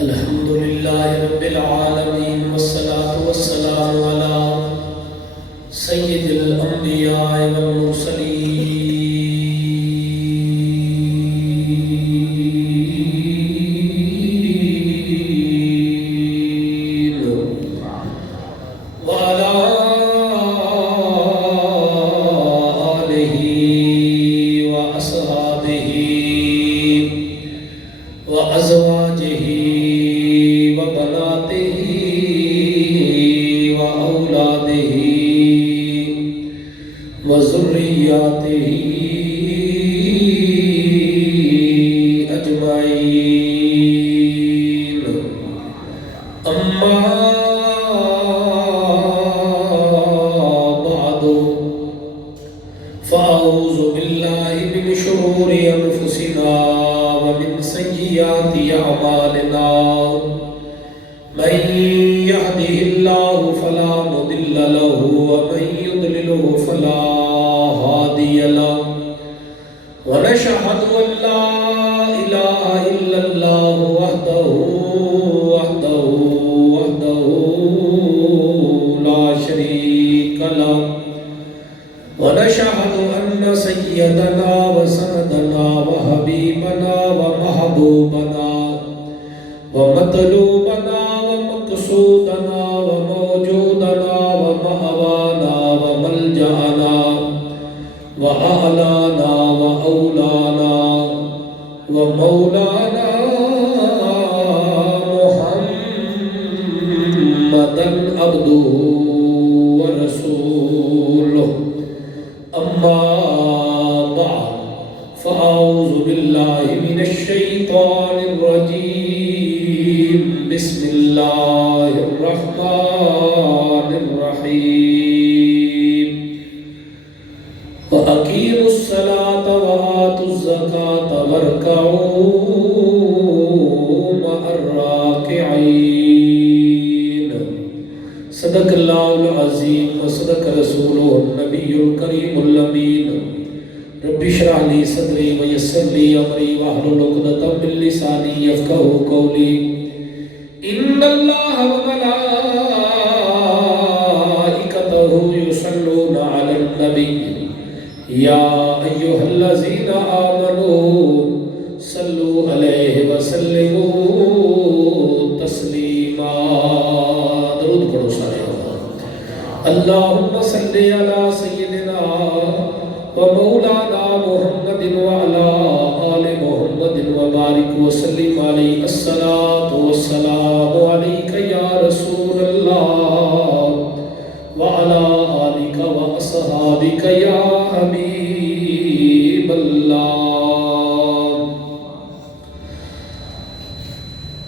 الحمد لله رب العالمين والصلاة والسلام على سيد الأنبياء والمرسلين وعلى آله وأصحابه وأزواجه وبناته وأولاده وذرياته أجمعين. أما بعد فأعوذ بالله من شرور أنفسنا ومن سيئات أعمالنا. من يهده الله فلا مضل له ومن يضلله فلا هادي له. ونشهد أن لا إله إلا الله وحده لا شريك له. ونشهد أن سيدنا وسندنا وحبيبنا ومحبوبنا ومطلوبنا ومقصودنا وموجودنا ومأوانا وملجأنا وأعلانا وأولانا ومولانا محمدا عبده ورسوله. أما بعد فأعوذ بالله من الشيطان الرجيم. بسم الله الرحمن الرحيم. وأقيموا الصلاة وآتوا الزكاة واركعوا مع الراكعين. صدق الله العظيم وصدق رسوله النبي الكريم الأمين. رب اشرح لي صدري ويسر لي أمري واحلل عقدة من لساني يفقهوا قولي. إن الله وملائكته يصلون على النبي يا أيها الذين آمنوا صلوا عليه وسلموا تسليما. درود پڑھو سارے. اللهم صل على سيدنا ومولانا محمد وعلى آل محمد وبارك وسلم عليه. الصلاة والسلام عليك يا رسول الله وعلى آلك وأصحابك يا حبيب الله.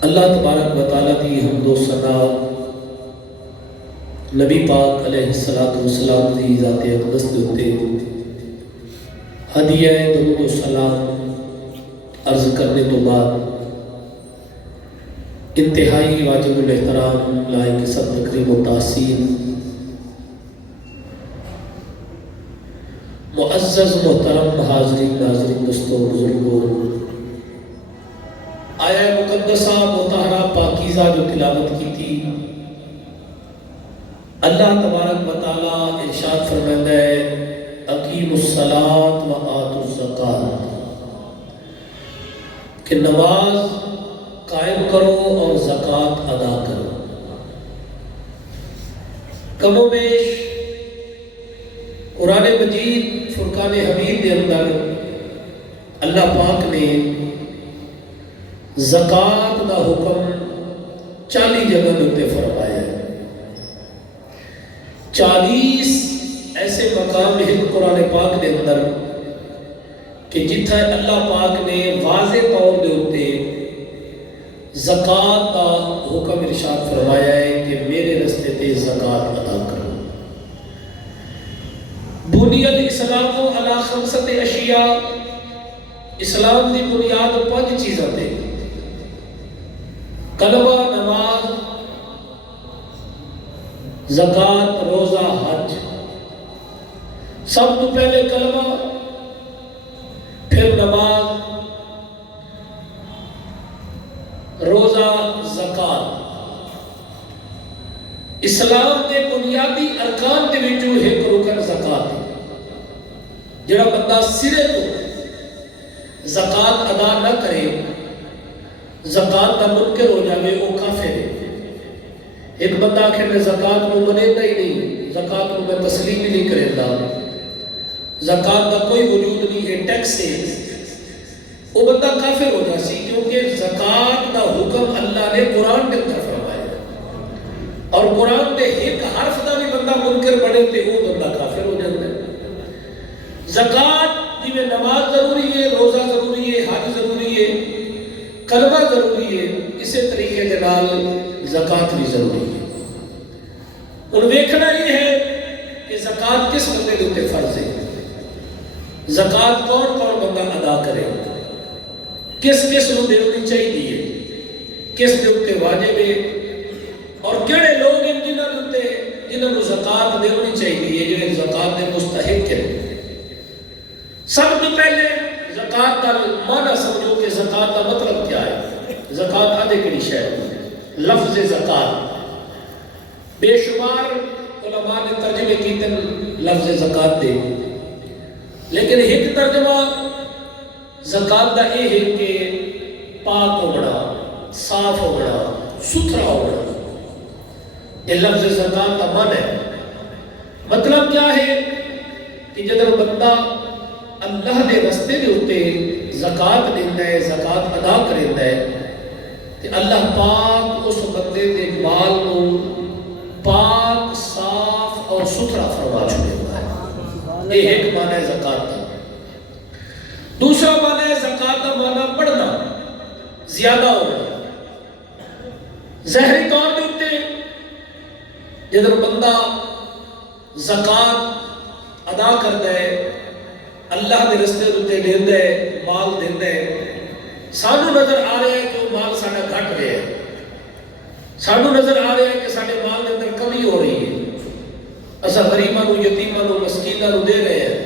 اللہ تبارک و تعالیٰ کی حمد و ثنا نبی پاک علیہ السلام کی ذات اقدس دے ہوتے ہدیہ درود و سلام عرض کرنے تو بعد انتہائی واجب الاحترام لائق سب تکریم و تحسین معزز محترم حاضرین ناظرین دوستوں بزرگوں، آیہ مقدسہ مطہرہ پاکیزہ جو تلاوت کی تھی، اللہ تبارک و تعالیٰ ارشاد فرماتا ہے اقیموا الصلاۃ و آتوا الزکاۃ، کہ نماز قائم کرو اور زکوٰۃ ادا کرو. کم و بیش قرآن مجید فرقان حمید کے اندر اللہ پاک نے زکوٰۃ کا حکم 40 جگہ اتنے فرمایا ہے. 40 ایسے مقام ہیں قرآن پاک کے اندر کہ جتھا اللہ پاک نے واضح طور دے ہوتے زکوٰۃ کا حکم ارشاد فرمایا ہے کہ میرے رستے تے زکوٰۃ ادا کرو. بنی الاسلام علی 5 اشیاء، اسلام کی بنیاد 5 چیزاں تے: کلمہ، نماز، زکوٰۃ، روزہ، حج. سب تو پہلے کلمہ، پھر نماز، روزہ زکات اسلام کے بنیادی ارکان کے وچوں ایک رکن زکات ہے۔ جڑا بندہ سرے تو زکات ادا نہ کرے، زکات کا منکر ہو جاوے، وہ کافر ہے۔ ایک بندہ آخر میں زکات کو منیتا ہی نہیں، زکات کو میں تسلیم ہی نہیں کرتا، زکات کا کوئی وجود نہیں ہے، ٹیکس ہے، وہ بندہ کافر ہو جاسی، کیونکہ زکات کا حکم اللہ نے قرآن کے اندر فرمایا، اور قرآن کے ایک حرف کا بھی بندہ منکر بنے تو وہ بندہ کافر ہو جاتا ہے۔ زکات جی میں نماز ضروری ہے، روزہ ضروری ہے، حج ضروری ہے، کلمہ ضروری ہے، اسی طریقے کے نال زکات بھی ضروری ہے۔ اور دیکھنا یہ ہے کہ زکات کس بندے کے اوپر فرض ہے، زکات کون کون بندہ ادا کرے، کس کس نو دینی چاہیے، کس دے اوپر واجب ہے، اور کہڑے لوگ ہیں جنہوں نے زکات دینی چاہیے، جنہیں زکات دے مستحق ہیں۔ سب تو پہلے زکات کا معنی سمجھو کہ زکات کا مطلب کیا ہے۔ زکات آدھے کڑی شاید لفظ زکات بے شمار علماء نے ترجمے کیتے لفظ زکات دے، لیکن ایک ترجمہ زکات کا یہ ہے کہ پاک ہونا، صاف ہونا، ستھرا ہونا۔ یہ لفظ زکات کا معنی ہے۔ مطلب کیا ہے کہ جب بندہ اللہ دے رستے دے ہوتے زکات دیتا ہے، زکات ادا کرتا ہے، کہ اللہ پاک اس بندے دے مال کو پاک، صاف اور ستھرا فرما چھوڑتا ہے۔ یہ ایک معنی ہے زکات کا۔ دوسرا معنی ہے زکات کا معنی پڑھنا، زیادہ ہونا۔ ظاہری طور پہ ہوتے جب بندہ زکات ادا کرتا ہے، اللہ دے رستے ہوتے دیندہ ہے، مال دیندہ ہے، سانو نظر آ رہا ہے کہ وہ مال ساڑھا گھٹ رہا ہے، سانو نظر آ رہا ہے کہ ساڑھے مال کے اندر کمی ہو رہی ہے، اسا غریباں نو، یتیماں نو، مسکیناں نو دے رہے ہیں،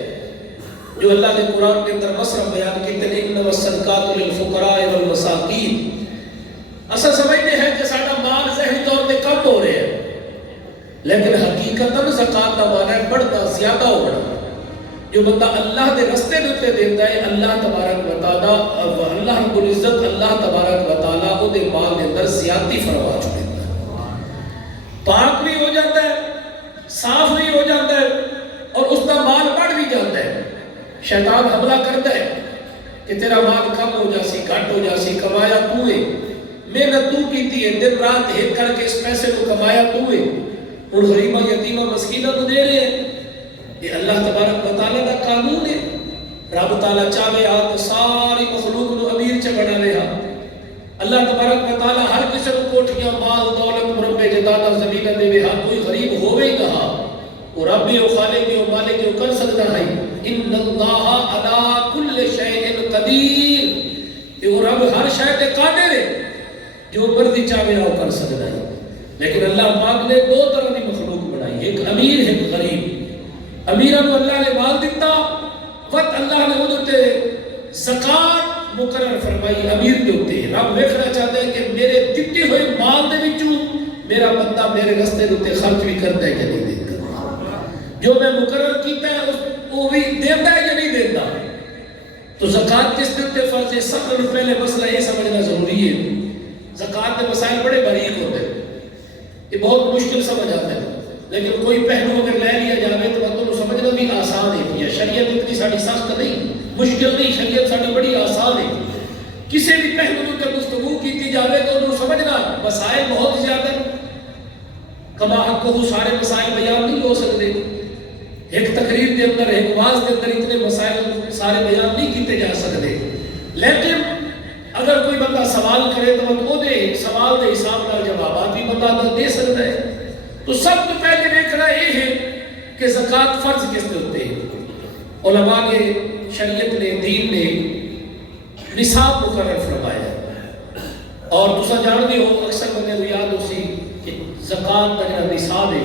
جو اللہ نے قرآن کے اندر مصرف بیان کیتے ہیں انما الصدقات للفقراء والمساکین۔ اسا سمجھتے ہیں کہ ساڑھا مال ظاہری طور پہ کم ہو رہے ہیں، لیکن حقیقتاً زکات کا معنی ہے بڑھنا، زیادہ ہونا۔ جو بندہ اللہ دے رستے دیتے دیتا ہے، اللہ تبارک و تعالیٰ، اللہ رب العزت، اللہ تبارک و تعالیٰ وہ دے مال دے اندر زیادتی فرما چھوڑتا ہے، پاک بھی ہو جاتا ہے، صاف بھی ہو جاتا ہے، اور اس کا مال بڑھ بھی جاتا ہے۔ شیطان حملہ کرتا ہے کہ تیرا مال کم ہو جاسی، گھٹ ہو جاسی، کمایا تو ہے، محنت تو کیتی ہے، دن رات ہٹ کر کے اس پیسے کو کمایا تو ہے، اور غریبہ یتیمہ مسکینہ تو دے رہے ہیں۔ یہ اللہ تبارک و تعالیٰ کا قانون ہے۔ رب تعالیٰ چاہے آپ ساری مخلوق نو امیر چ بنا رہا۔ اللہ تبارک و تعالیٰ ہر کسی کو کوٹھیاں، مال، دولت، مربع جدادہ زمینہ دے ہاں کوئی غریب ہوئے ہی کہا، وہ رب ہے، وہ خالق ہے، وہ مالک ہے، وہ کر سکتا ہے۔ ان اللہ علی کل شیء قدیر، کہ وہ رب ہر شے تے قادر ہے، جو مرضی چاہے وہ کر سکتا ہے۔ لیکن اللہ پاک نے دو طرح کی مخلوق بنائی، ایک امیر ہے، ایک غریب۔ امیران کو اللہ نے مال دیتا، وقت اللہ نے ادھتے زکات مقرر فرمائی امیر کے ہوتے ہیں۔ رب دیکھنا چاہتے ہیں کہ میرے دیتے ہوئے مال دے وچوں میرا بندہ میرے رستے ہوتے خرچ بھی کرتا ہے کہ نہیں دیتا، جو میں مقرر کیتا ہے وہ بھی دیتا ہے یا نہیں دیتا۔ تو زکات کس دیتے فرض ہے؟ سب سے پہلے مسئلہ یہ سمجھنا ضروری ہے، زکات کے مسائل بڑے باریک ہوتے ہیں، یہ بہت مشکل سمجھ آتا ہے، لیکن کوئی پہلو اگر لے لیا جائے تو تم سمجھنا بھی آسان ہے۔ یہ شریعت اتنی ساری سخت نہیں، مشکل نہیں، شریعت ساری بڑی آسان ہے۔ کسی بھی پہلو پر گفتگو کی جائے تو انہوں سمجھنا مسائل بہت زیادہ، کما حق کو سارے مسائل بیان نہیں ہو سکتے، ایک تقریر کے اندر، ایک واز کے اندر اتنے مسائل سارے بیان نہیں کیتے جا سکتے۔ لیکن اگر کوئی بندہ سوال کرے تو وہ دے سوال کے حساب کا جوابات بھی بندہ دے سکتا ہے۔ تو سب سے پہلے دیکھنا یہ ہے کہ زکات فرض کس پہ ہوتے ہیں۔ علماء نے، شریعت نے، دین نے نصاب مقرر فرمایا، اور دوسرا جانتے ہو اکثر بندے کو یاد ہو سی کہ زکات کا جو نصاب ہے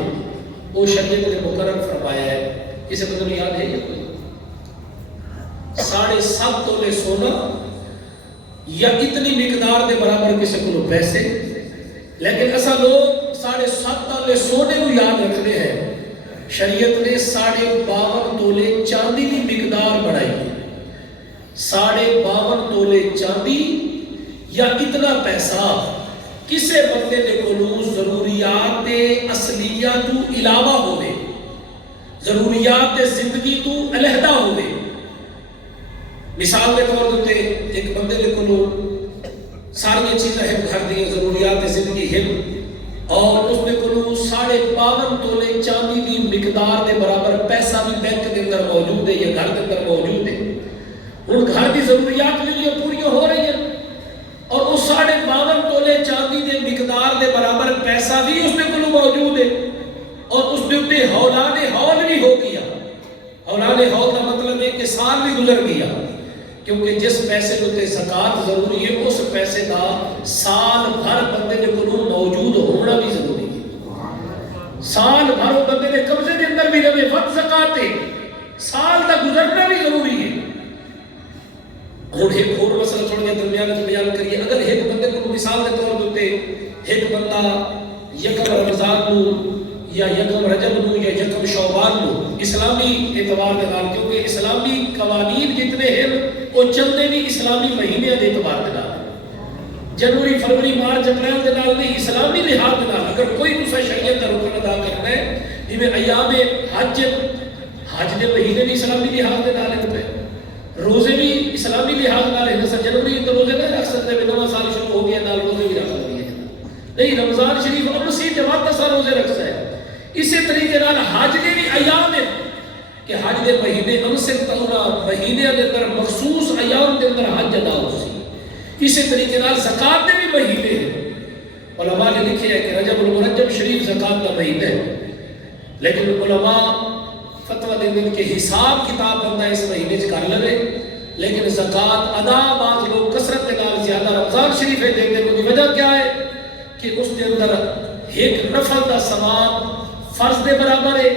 وہ شریعت نے مقرر فرمایا ہے، کسی بندے کو یاد ہے؟ 7.5 تولے سونا یا اتنی مقدار دے برابر کسی کو پیسے، لیکن ایسا لوگ 7.5 تولے سونے کو یاد رکھتے ہیں، شریعت نے 52.5 تولے چاندی کی مقدار بڑھائی ہے۔ 52.5 تولے چاندی یا اتنا پیسہ کسے بندے دے کولوں ضروریات اصلیہ تو علاوہ ہوئے، ضروریات زندگی تو علیحدہ ہوئے۔ مثال کے طور دیتے ایک بندے دے کولوں ساری چیزیں ہیں گھر دی ضروریات زندگی ہیں، اور اس نے کولوں 52.5 تولے چاندی دی مقدار دے برابر پیسہ بھی بینک کے اندر موجود ہے یا گھر کے اندر موجود ہے۔ ان گھر کی ضروریات بھی پوری ہو رہی ہیں، اور اس 52.5 تولے چاندی دے مقدار دے برابر پیسہ بھی اس نے کولوں موجود ہے، اور اس نے اپنے ہولان ہول بھی ہو گیا۔ ہولان ہول کا مطلب ہے کہ سال بھی گزر گیا، کیونکہ جس پیسے کے زکوٰۃ ضروری ہے اس پیسے کا سال بھر بندے کے کولوں موجود ہونا بھی ضروری ہے۔ سال بھر وہ بندے کے قبضے کے اندر بھی رہے، وقت زکوٰۃ ہے، سال کا گزرنا بھی ضروری ہے۔ اور ایک اور مسئلہ چھوڑ کے درمیان میں بیان کریے، اگر ایک بندے کو مثال کے طور پر ایک بندہ یکم رمضان کو یا یکم رجب کو یا یکم شعبان کو اسلامی اعتبار کے نال، کیونکہ اسلامی قوانین جتنے ہیں وہ چلتے بھی اسلامی مہینے کے اعتبار کے نال، جنوری فروری مارچ اپریل کے نال نہیں، اسلامی لحاظ کے نال اگر کوئی دوسرا شریعت کا رکن ادا کرنا ہے، جی میں ایام حج کے مہینے بھی اسلامی لحاظ کے نال ہیں، روزے بھی اسلامی لحاظ نال ہیں۔ سر جنوری تو روزے نہیں رکھ سکتے، نواں سال شروع ہو گیا نال روزے بھی رکھ سکتے ہیں، نہیں رمضان شریف اب مسیح جماعت کا روزے رکھتا ہے۔ اسی طریقے نال حج کے بھی ایام ہیں کہ حج کے مہینے امسک تورا مہینے کے اندر مخصوص ایام کے اندر حج ادا ہو سی۔ اسی طریقے نال زکوٰۃ کے بھی مہینے ہیں، علماء نے لکھے ہے کہ رجب المرجب شریف زکوٰۃ کا مہینہ ہے، لیکن علماء فتویٰ دے دن کے حساب کتاب بندہ اس مہینے کر لے، لیکن زکوٰۃ ادا بعض لوگ کثرت کے نال زیادہ رمضان شریف ہے دیتے ہیں۔ کی وجہ کیا ہے کہ اس کے اندر ایک نفل کا ثواب فرض دے برابر ہے،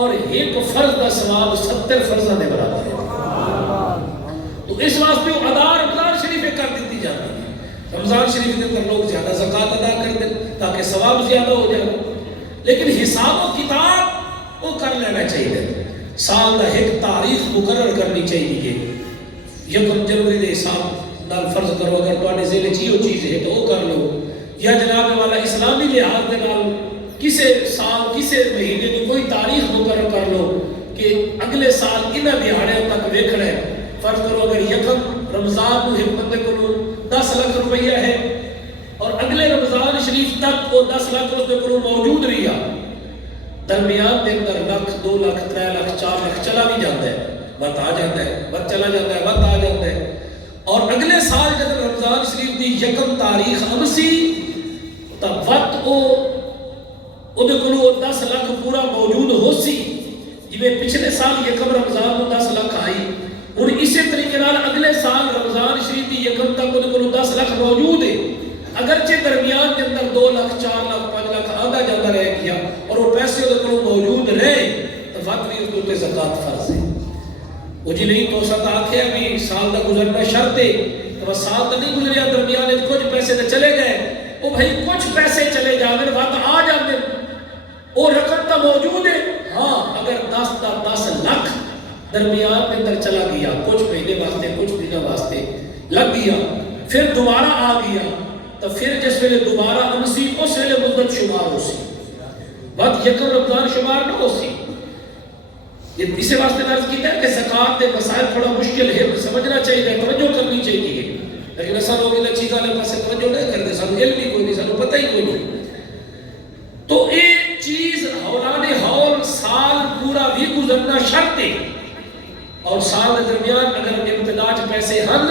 اور ایک فرض کا ثواب 70 فرضاں دے برابر ہے۔ تو اس واسطے وہ ادا رمضان شریف میں کر دیتی جاتی ہے، رمضان شریف کے اندر لوگ زیادہ زکوٰۃ ادا کر دیں تاکہ ثواب زیادہ ہو جائے، لیکن حساب و کتاب وہ کر لینا چاہیے۔ سال کا ایک تاریخ مقرر کرنی چاہیے، یکم جنوری کے حساب نال فرض کرو، اگر تواڈے ذہن چ یہ چیز ہے تو وہ کر لو، یا جناب والا اسلامی لحاظ کے نال کسے سال کسے مہینے کی کوئی تاریخ مقرر کر لو کہ اگلے سال انہاں دیہاڑیاں تک ویکھنا ہے۔ فرض کرو اگر یکم رمضان کو ایک بندے کو 10 لاکھ روپیہ ہے، اور اگلے رمضان شریف تک وہ 10 لاکھ اس کو موجود رہا، درمیان کے اندر لاکھ 2 لاکھ 3 لاکھ 4 لاکھ چلا بھی جاتا ہے، وقت آ جاتا ہے، وقت چلا جاتا ہے، وقت آ جاتا ہے، اور اگلے سال جب رمضان شریف کی یکم تاریخ امسی تو وقت وہ 10 لاکھ پورا موجود ہو سی، جی پچھلے سال یکم رمضان کو 10 لاکھ آئی، اور اسی طریقے نال اگلے سال رمضان شریف کی یکم تک وہ 10 لاکھ موجود ہے، اگرچہ درمیان کے اندر 2 لاکھ 4 لاکھ 5 لاکھ آدھا جاتا رہ گیا اور وہ پیسے موجود رہے، تو وقت بھی اس کو زکوٰۃ فرض ہے۔ وہ جی نہیں تو ساتھ آکھیا بھی سال کا گزرنا شرط ہے، تو سال تو نہیں گزریا، درمیان کچھ پیسے تو چلے گئے، وہ بھائی کچھ پیسے چلے جانے وقت آ جاتے، وہ رقم تو موجود ہے، ہاں اگر 10 لاکھ درمیان کے اندر چلا گیا، کچھ مہینے واسطے کچھ دنوں واسطے لگ گیا، پھر دوبارہ آ گیا، تو پھر جس ویلے دوبارہ امسی اس ویلے مدت شمار ہو سی، وقت یکم رمضان شمار نہ ہو سی۔ اسی واسطے میں عرض کیتا ہے کہ زکوٰۃ کے مسائل تھوڑا مشکل ہے، سمجھنا چاہیے، توجہ کرنی چاہیے، لیکن ایسا لوگ ان چیزوں کے پاس توجہ نہیں کرتے، سانو علم بھی کوئی نہیں، سانو پتہ ہی کوئی نہیں۔ تو ایک چیز ہولان ہول سال پورا بھی گزرنا شرط ہے، اور سال کے درمیان اگر امتداد پیسے ہن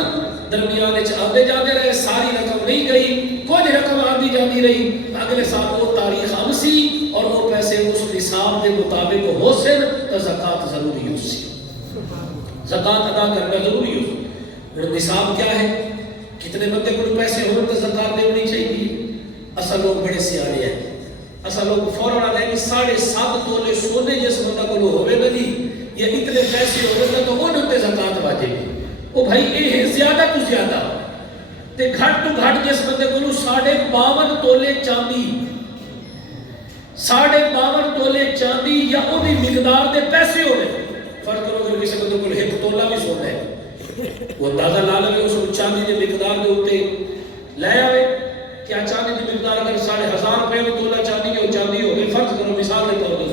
درمیان آتے جاتے رہے، ساری رقم نہیں گئی، کچھ رقم آتی جاتی رہی، اگلے سال وہ تاریخ امسی اور وہ پیسے اس نصاب کے مطابق ہو سن تو زکوٰۃ ضروری ہو سی، زکوٰۃ ادا کرنا ضروری ہو۔ اور نصاب کیا ہے، کتنے بندے کو پیسے ہوں تو زکوٰۃ دینی چاہیے۔ اصل لوگ بڑے سیانے ہیں، اصل لوگ فوراً آ جائیں گے 7.5 تولے سونے جس بندہ کو ہوئے گا جی یا اتنے پیسے ہوئے گا تو وہ نتے زکوٰۃ واجب ہے۔ وہ بھائی یہ ہے زیادہ تو زیادہ، تے گھٹ تو گھٹ جس بندے کو 52 تولے چاندی 52 تولے چاندی یا وہ بھی مقدار دے پیسے ہوئے فرق کرو اگر کسی بندے کو 1 تولا بھی سونا ہے وہ اندازہ لا لے اس کو چاندی دے مقدار دے ہوتے لے آئے کیا چاندی دی مقدار اگر 1000 روپے میں تولا چاندی ہو چاندی ہو گئی فرض کرو مثال کے طور پر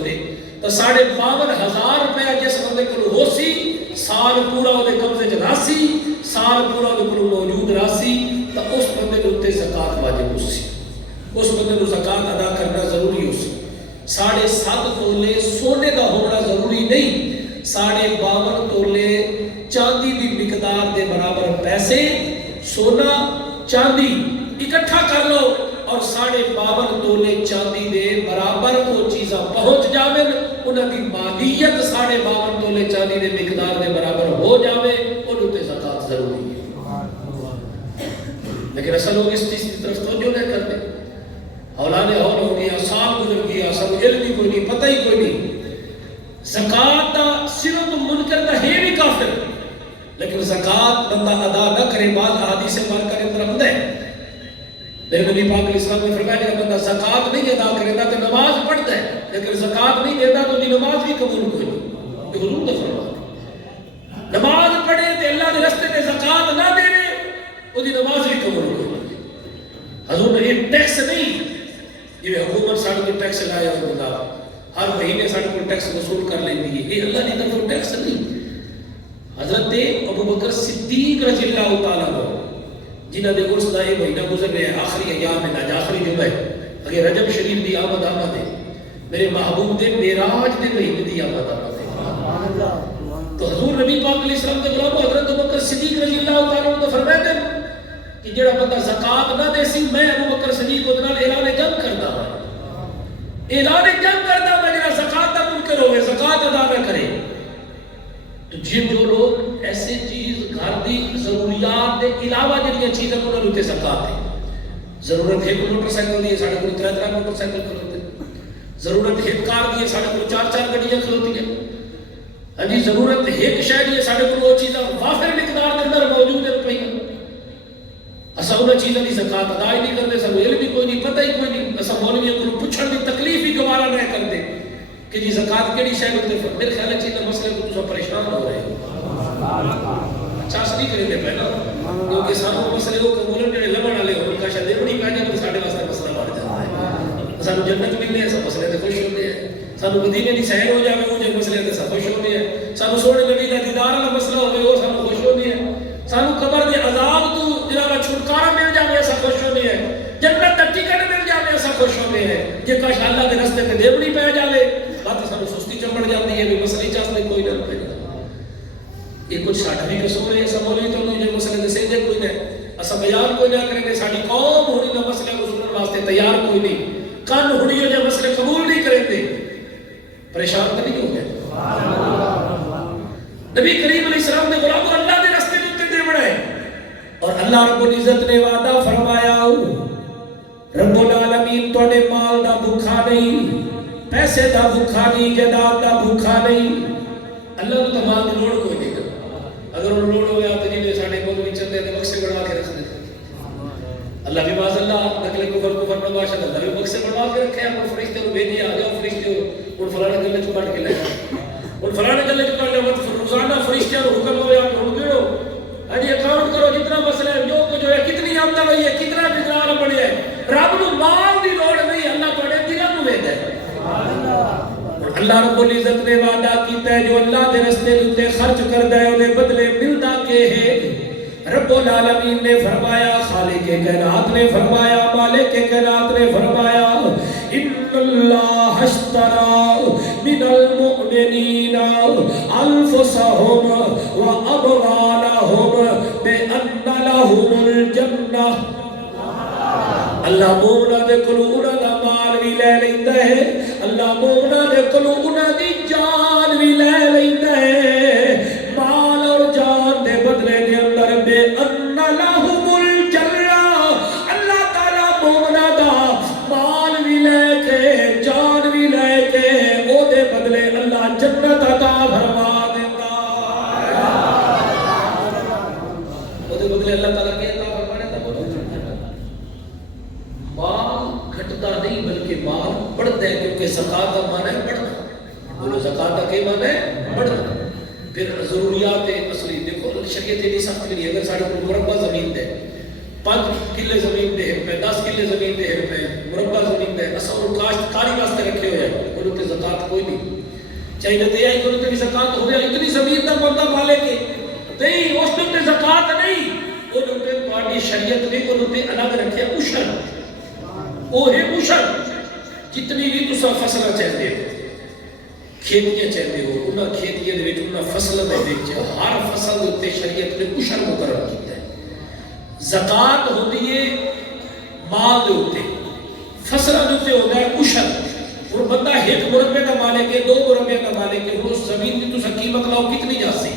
تو 52,000 روپے جس بندے کو ہو سی سال پورا وہ قبضے چ راسی سال پورا وہ موجود راسی تو اس بندے کے اوپر زکات واجب ہو سی اس بندے کو زکات ادا کرنا ضروری ہو سی 7.5 تولے سونے کا ہونا ضروری نہیں 52 تولے چاندی دی مقدار دے برابر پیسے سونا چاندی اکٹھا کر لو اور 52 تولے چاندی دے برابر وہ چیزاں پہنچ جاویں انہاں دی مالیت 52 تولے چاندی دے مقدار دے برابر ہو جاوے انہوں تے زکات ضروری ہے لیکن اصل لوگ اس چیز کی طرف توجہ نہیں کرتے اولاد ہول ہو گیا سال گزر گیا سب علم ہی کوئی نہیں پتہ ہی کوئی نہیں زکات دا صرف منکر دا ہے بھی کافر لیکن زکات بندہ ادا نہ کرے بعض احادیث مبارکہ کے اندر آمد ہے میرے نبی پاک علیہ السلام نے فرمایا کہ بندہ زکات نہیں ادا کرے گا تو نماز پڑھتا ہے لیکن زکات نہیں دیتا تو دی نماز بھی قبول کوئی نہیں یہ حضور نے فرمایا نماز پڑھے تے اللہ کے راستے میں زکات نہ دے وہ دی نماز بھی قبول کوئی نہیں حضور نے یہ ٹیکس نہیں یہ حکومت ساڑھے کو ٹیکس لایا ہوگا ہر مہینے ساڑھے کو ٹیکس وصول کر لیں گی یہ اللہ کی طرف ٹیکس نہیں حضرت ابو بکر صدیق رضی اللہ تعالیٰ عنہ جنہ دے عرس دا یہ مہینہ گزر رہے ہیں آخری ایام میں ناج آخری جمعہ اگر رجب شریف دی آمد ہے میرے محبوب دے معراج دے مہینے دی آمد ہے تو حضور نبی پاک علیہ السلام کے غلام حضرت ابو بکر صدیق رضی اللہ تعالیٰ عنہ فرماتے ہیں کہ جڑا بندہ زکات نہ دے سی میں ابو بکر صدیق کو اعلان جنگ کرتا ہوں اعلان جنگ کرتا ہوں جڑا زکات دا منکر ہوئے زکات ادا نہ کرے تو جو لوگ ایسے چیز گھر دی ضروریات دے علاوہ جنہیں چیزیں انہوں نے زکات ہے ضرورت ہے کوئی موٹر سائیکل دی ہے ساڑھے کوئی 3 موٹر سائیکل کھلوتے ضرورت ہے کار دی ہے ساڑھے کوئی 4 گڈیاں کھلوتی ہیں ہاں جی ضرورت ایک شے دی ہے ساڑھے کوئی وہ چیزاں وافر مقدار کے اندر موجود ہے پئی اساں انہاں چیزاں دی زکات ادا ہی نہیں کرتے سب علم بھی کوئی نہیں پتہ ہی کوئی نہیں اساں مولویوں کو پوچھن دی تکلیف ہی گوارا نہ کرتے کہ جی زکات کیڑی شے ہوندی ہے میرے خیال ہے چیز مسئلے کو تساں پریشان ہو رہے ہو اچھا نہیں کریں گے پہلا کیونکہ سانو مسئلے کو قبول جڑے لبن والے ہون کا شاید نہیں پہ جائے تو ساڈے واسطے مسئلہ بڑھ جاتا ہے سانو جنت ملنے ہے سب مسئلے تے خوش ہوندے ہیں سانو مدینے دی سیر ہو جاوے وہ جو مسئلے تے سب خوش ہوندے ہیں سانو سونے نبی دا دیدار والا مسئلہ ہوے وہ سانو خوش ہوندے ہیں سانو قبر دے عذاب تو جناب چھٹکارا مل جاوے ایسا خوش ہوندے ہیں جنت دا ٹکٹ مل جاوے ایسا خوش ہوندے ہیں جے کاش اللہ دے راستے تے دیوڑی پہ جاوے بات سانو سستی چمڑ جاتی ہے بھی مسئلے چاستے کوئی نہ پہ یہ کچھ ساٹھ بھی قصور ہے ایسا مولوی تو نہیں جو مسئلے دے سیدھے کوئی نہیں ایسا بیان کوئی نہ کریں گے ساڑھی قوم ہونی نہ مسئلے کو سنن واسطے تیار کوئی نہیں کن ہونی جو مسئلے قبول نہیں کریں گے پریشان تو نہیں ہو گئے نبی کریم علیہ السلام نے غلام اللہ دے راستے میں اتنے دے بڑھائے اور اللہ رب العزت نے وعدہ فرمایا رب العالمین توڑے مال دا بھوکھا نہیں پیسے دا بھوکھا نہیں جداد دا بھوکھا نہیں اللہ کو تمام دی لوڑ کوئی نہیں اگر وہ لوڑ ہویا تو جنہیں ساڑھے بول بھی چلتے ہیں مقصد بڑھا کے رکھ دیتے اللہ بھی باز اللہ نکلے کفر نباشد اللہ بھی مقصد بڑھا کے رکھے ہیں اور فرشتے کو بھیجی آگیا فرشتے ان فلانے گلے چکاٹ کے لے ان فلانے گلے چکاٹ لے روزانہ فرشتے اور حکم ہویا کہ ہم گڑو ہاں اکاؤنٹ کرو جتنا مسئلہ ہے جو کچھ ہے کتنی آمدہ ہوئی ہے کتنا بگرار بڑھیا ہے رب نو مال دی لوڑ نہیں اللہ توڑے دلوں میں دے اللہ رب العزت نے وعدہ کیتا ہے جو اللہ دے راستے تے خرچ کردا ہے اودے بدلے ملدا کہ ہے رب العالمین نے فرمایا خالق کائنات نے فرمایا مالک کائنات نے فرمایا ان اللہ اشترى من المؤمنین انفسهم واموالهم بان لهم الجنہ اللہ مومنہ دے کولوں انہاں دا مال بھی لے لیندا ہے اللہ مومنہ دے کولوں انہاں دی جان بھی لے لیندا ہے مال اور جان دے بدلے دے اندر بے ان لہم الجنہ اللہ تعالی مومنہ دا مال بھی لے کے جان بھی لے کے او دے بدلے اللہ جنت عطا فرما دیندا او دے بدلے اللہ تعالی کے عطا فرما دیندا کیونکہ زکات کا معنی ہے بڑھنا. بولو زکات کا کیا معنی ہے؟ بڑھنا. پھر ضروریات اصلی دیکھو شریعت اتنی سخت نہیں ہے. اگر سارے کو مربع زمین دے 5 کلے زمین دے روپے 10 کلے زمین دے روپے مربع زمین دے اصل وہ کاشت کاری واسطے رکھے ہوئے ہیں انہوں تے زکات کوئی نہیں چاہیے تے آئی انہوں تے بھی زکات ہو گیا. اتنی زمین دا بندہ مالک ہے نہیں اس تے زکات نہیں انہوں تے پارٹی شریعت نے انہوں تے الگ رکھے عشر. وہ ہے عشر. جتنی بھی تسا فصل چاہتے ہو کھیتیاں چاہتے ہو انہاں کھیتیاں دے وچ انہاں فصل دے وچ ہر فصل دے اوتے شریعت نے عشر مقرر کیتا ہے. زکات ہوندی ہے مال دے اوتے فصل دے اوتے ہوندا ہے عشر. اور بندہ ایک مربع کا مالک ہے 2 مربع کا مالک ہے اس زمین کی تسا قیمت لاؤ کتنی جاسی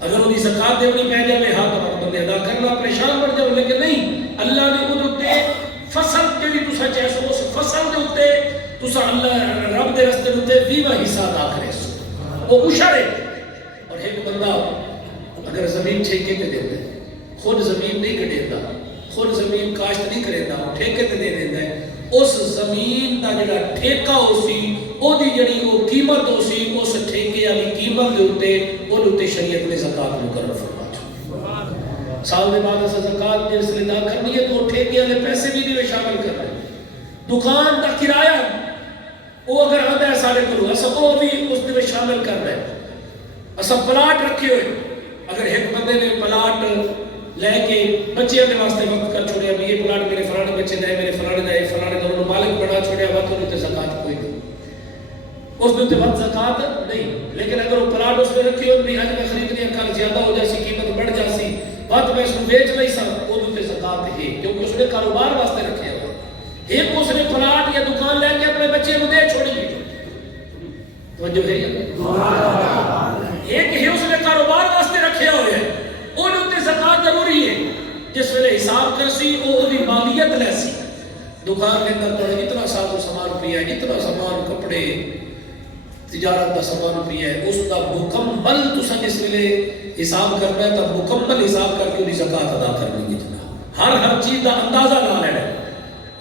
اگر انہی زکات دینی پہ جائے ہاں تو بندے ادا کرنا پریشان پڑ جاؤ. لیکن نہیں اللہ نے انہوں تے فصل جڑی تسا چاہو اس فصل دے اوتے تسا اللہ رب دے رستے تے 20واں حصہ ادا کرے سو وہ عشر ہے. اور ایک بندہ اگر زمین ٹھیکے تے دیندا ہے خود زمین نہیں کڈیندا خود زمین کاشت نہیں کریندا ٹھیکے تے دے دیندا ہے اس زمین دا جڑا ٹھیکہ ہو سی او دی جڑی او قیمت ہو سی اس ٹھیکے والی قیمت دے اوتے اون اوتے شریعت نے زکات مقرر فرمائی. سال دے بعد اس زکات جس نے ادا کرنی ہے تو ٹھیکے والے پیسے بھی نہیں شامل کرنے. دکان دا کرایہ وہ اگر آتا ہے سارے کو اسا وہ بھی اس دے شامل کرنا ہے. اسا پلاٹ رکھے ہوئے اگر ایک بندے نے پلاٹ لے کے بچیاں کے واسطے وقت کر چھوڑیا بھی یہ پلاٹ میرے فلانے بچے دے میرے فلانے دے فلانے دے انہوں مالک بنا چھوڑیا وقت انہوں تے زکات کوئی نہیں اس دے وقت زکات نہیں. لیکن اگر وہ پلاٹ اس میں رکھی ہوئی آج میں خریدنی کل زیادہ ہو جاسی قیمت بڑھ جاسی وقت میں اس کو بیچ نہیں سا انہوں تے زکات ہے کیونکہ اس نے کاروبار واسطے رکھے ہوا. ایک اس نے پلاٹ یا دکان لے کے اپنے بچے کو دے چھوڑی توجہ ہے ایک ہے اس نے کاروبار واسطے رکھے ہوئے ہیں انہوں تے زکات ضروری ہے. جس ویلے حساب کرسی وہ دی مالیت لیسی دکان کے اندر تو اتنا سامان پیا ہے اتنا سامان کپڑے تجارت کا سامان پیا ہے اس کا مکمل تسا جس ویلے حساب کرنا ہے تو مکمل حساب کر کے زکات ادا کرنی ہے. ہر چیز کا اندازہ نہ لینا.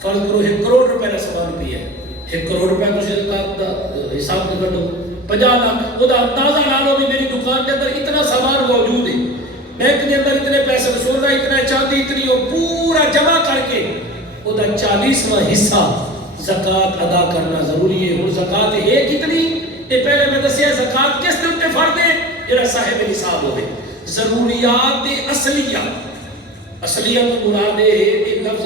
فرض کرو 1 کروڑ روپے کا سامان پیا ہے 1 کروڑ روپے تسی زکات کا حساب نہ کرو 50 لاکھ وہ اندازہ لا لو بھی میری دکان کے اندر اتنا سامان موجود ہے بینک کے اندر اتنے پیسے سونا اتنا چاندی اتنی وہ پورا جمع کر کے وہ 40واں حصہ زکات ادا کرنا ضروری ہے. اور زکات ہے کتنی یہ پہلے میں دسیا زکات کس دے تے فرض ہے جڑا صاحب نصاب ہوے. ضروریات اصلیہ اصلیہ تو مراد ہے ایک لفظ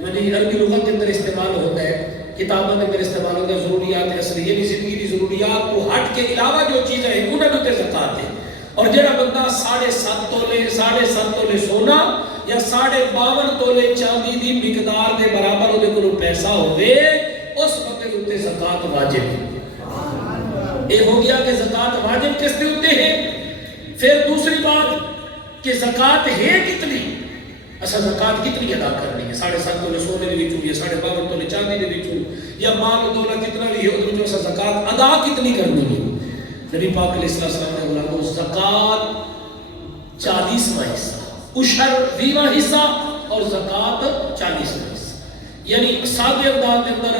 یعنی عربی لغت کے اندر استعمال ہوتا ہے کتابوں کے اندر استعمال ہوتا ہے ضروریات اصلیہ یعنی زندگی کی ضروریات کو ہٹ کے علاوہ جو چیزیں ہیں انہاں تے زکات ہے. اور جڑا بندہ 7.5 تولے سونا یا 52 تولے چاندی دی مقدار دے برابر وہ کو پیسہ ہوئے اس بندے کے اوپر زکات واجب ہے. یہ ہو گیا کہ زکات واجب کس دے اوپر ہے. پھر دوسری بات کہ زکات ہے کتنی اصل زکات کتنی ادا کرنی ہے 7.5 تولے سونے دے وچوں یا 52 تولے چاندی دے وچوں یا مال دولت کتنا بھی ہے اس وچوں اصل زکات ادا کتنی کرنی ہے. نبی پاک علیہ السلام نے بولا کو زکات 40واں حصہ عشر 20واں حصہ اور زکات 40واں حصہ یعنی سادے انداز کے اندر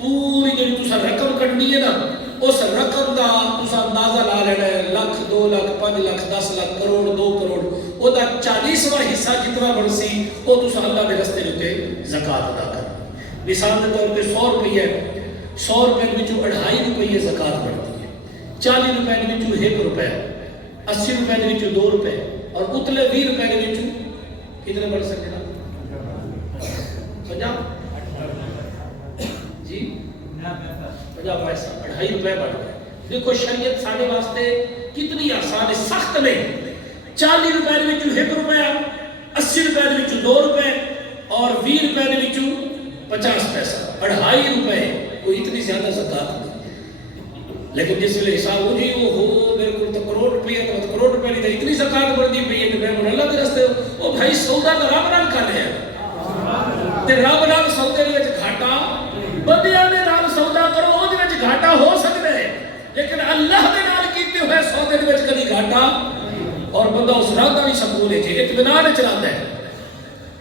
پوری جڑی تسا رقم کڈنی ہے نا اس رقم دا تسا اندازہ لا لینا ہے 1 لاکھ 2 لاکھ 5 لاکھ 10 لاکھ کروڑ 2 کروڑ وہ 40واں حصہ جتنا بنسی وہ تسا اللہ کے رستے تے زکات ادا کرنا. مثال کے طور پہ 100 روپیہ 100 روپے وچوں 2.5 روپیہ زکات بنتی 40 روپے دے وچوں 1 روپے 80 روپے دے وچوں 2 روپے اور اتلے 20 روپے دے وچوں کتنے بڑھ سکتے ہیں 50 جی 50 پیسہ 2.5 روپے بڑھ گئے. دیکھو شریعت سارے واسطے کتنی آسان ہے سخت نہیں. 40 روپے دے وچوں 1 روپے 80 روپے دے وچوں 2 روپے اور 20 روپے دے وچوں 50 پیسہ 2.5 روپے کوئی اتنی زیادہ زکات نہیں. لیکن جس ویلے حساب ہو جی وہ ہو میرے کو تو کروڑ روپیہ تو کروڑ روپے نہیں اتنی زکات بڑھتی پئی ہے کہ میں اللہ کے راستے وہ بھائی سودا تو رب نال کر رہے ہیں تے رب نال سودے وچ گھاٹا بندیاں دے نال سودا کرو او دے وچ گھاٹا ہو سکدا ہے لیکن اللہ دے نال کیتے ہوئے سودے دے وچ کبھی گھاٹا اور بندہ اس راہ دا بھی سکون ہے جی اطمینان وچ رہندا ہے.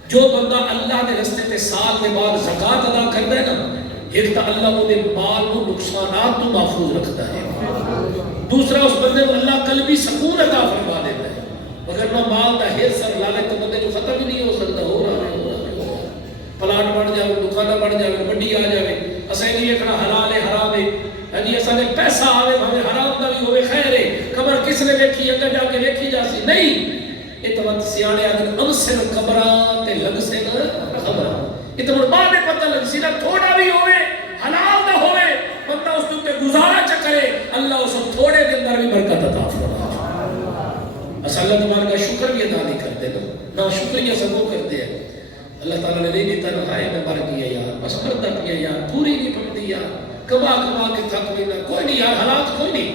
جو بندہ اللہ دے راستے تے سال دے بعد زکات ادا کردا ہے نا ایک تو اللہ وہ مال کو نقصانات تو محفوظ رکھتا ہے، دوسرا اس بندے کو اللہ قلبی سکون عطا فرما دیتا ہے، مگر نہ مال دا ہیر سر لالچ تو بندے کو ختم ہی نہیں ہو سکتا، ہو رہا ہے پلاٹ بڑھ جائے، دکانہ بڑھ جائے، منڈی آ جائے، اسے نہیں ایکنا حلال ہے حرام ہے، یعنی ایسا نے پیسہ آوے ہمیں حرام دا بھی ہوئے خیر ہے، قبر کس نے دیکھی اگر جا کے دیکھی جا سی نہیں، اتوات سیانے آدھر امسن قبران تے لگ سے نہ خبران، اتوات بعد پتہ لگ سی نہ تھوڑا بھی ہوئے حلال دا ہوئے بندہ اس دن تے گزارا چکرے اللہ اس تھوڑے دن در بھی برکت عطا فرما۔ اس اللہ تمہارا کا شکر بھی ادا نہیں کرتے نا شکریہ سبو کرتے ہیں، اللہ تعالیٰ نے نہیں دیتا نہ ہائے میں مر گیا یار، بس مردہ کیا یار، پوری نہیں پڑتی یار، کما کے تھک لینا، کوئی نہیں یار، حالات کوئی نہیں،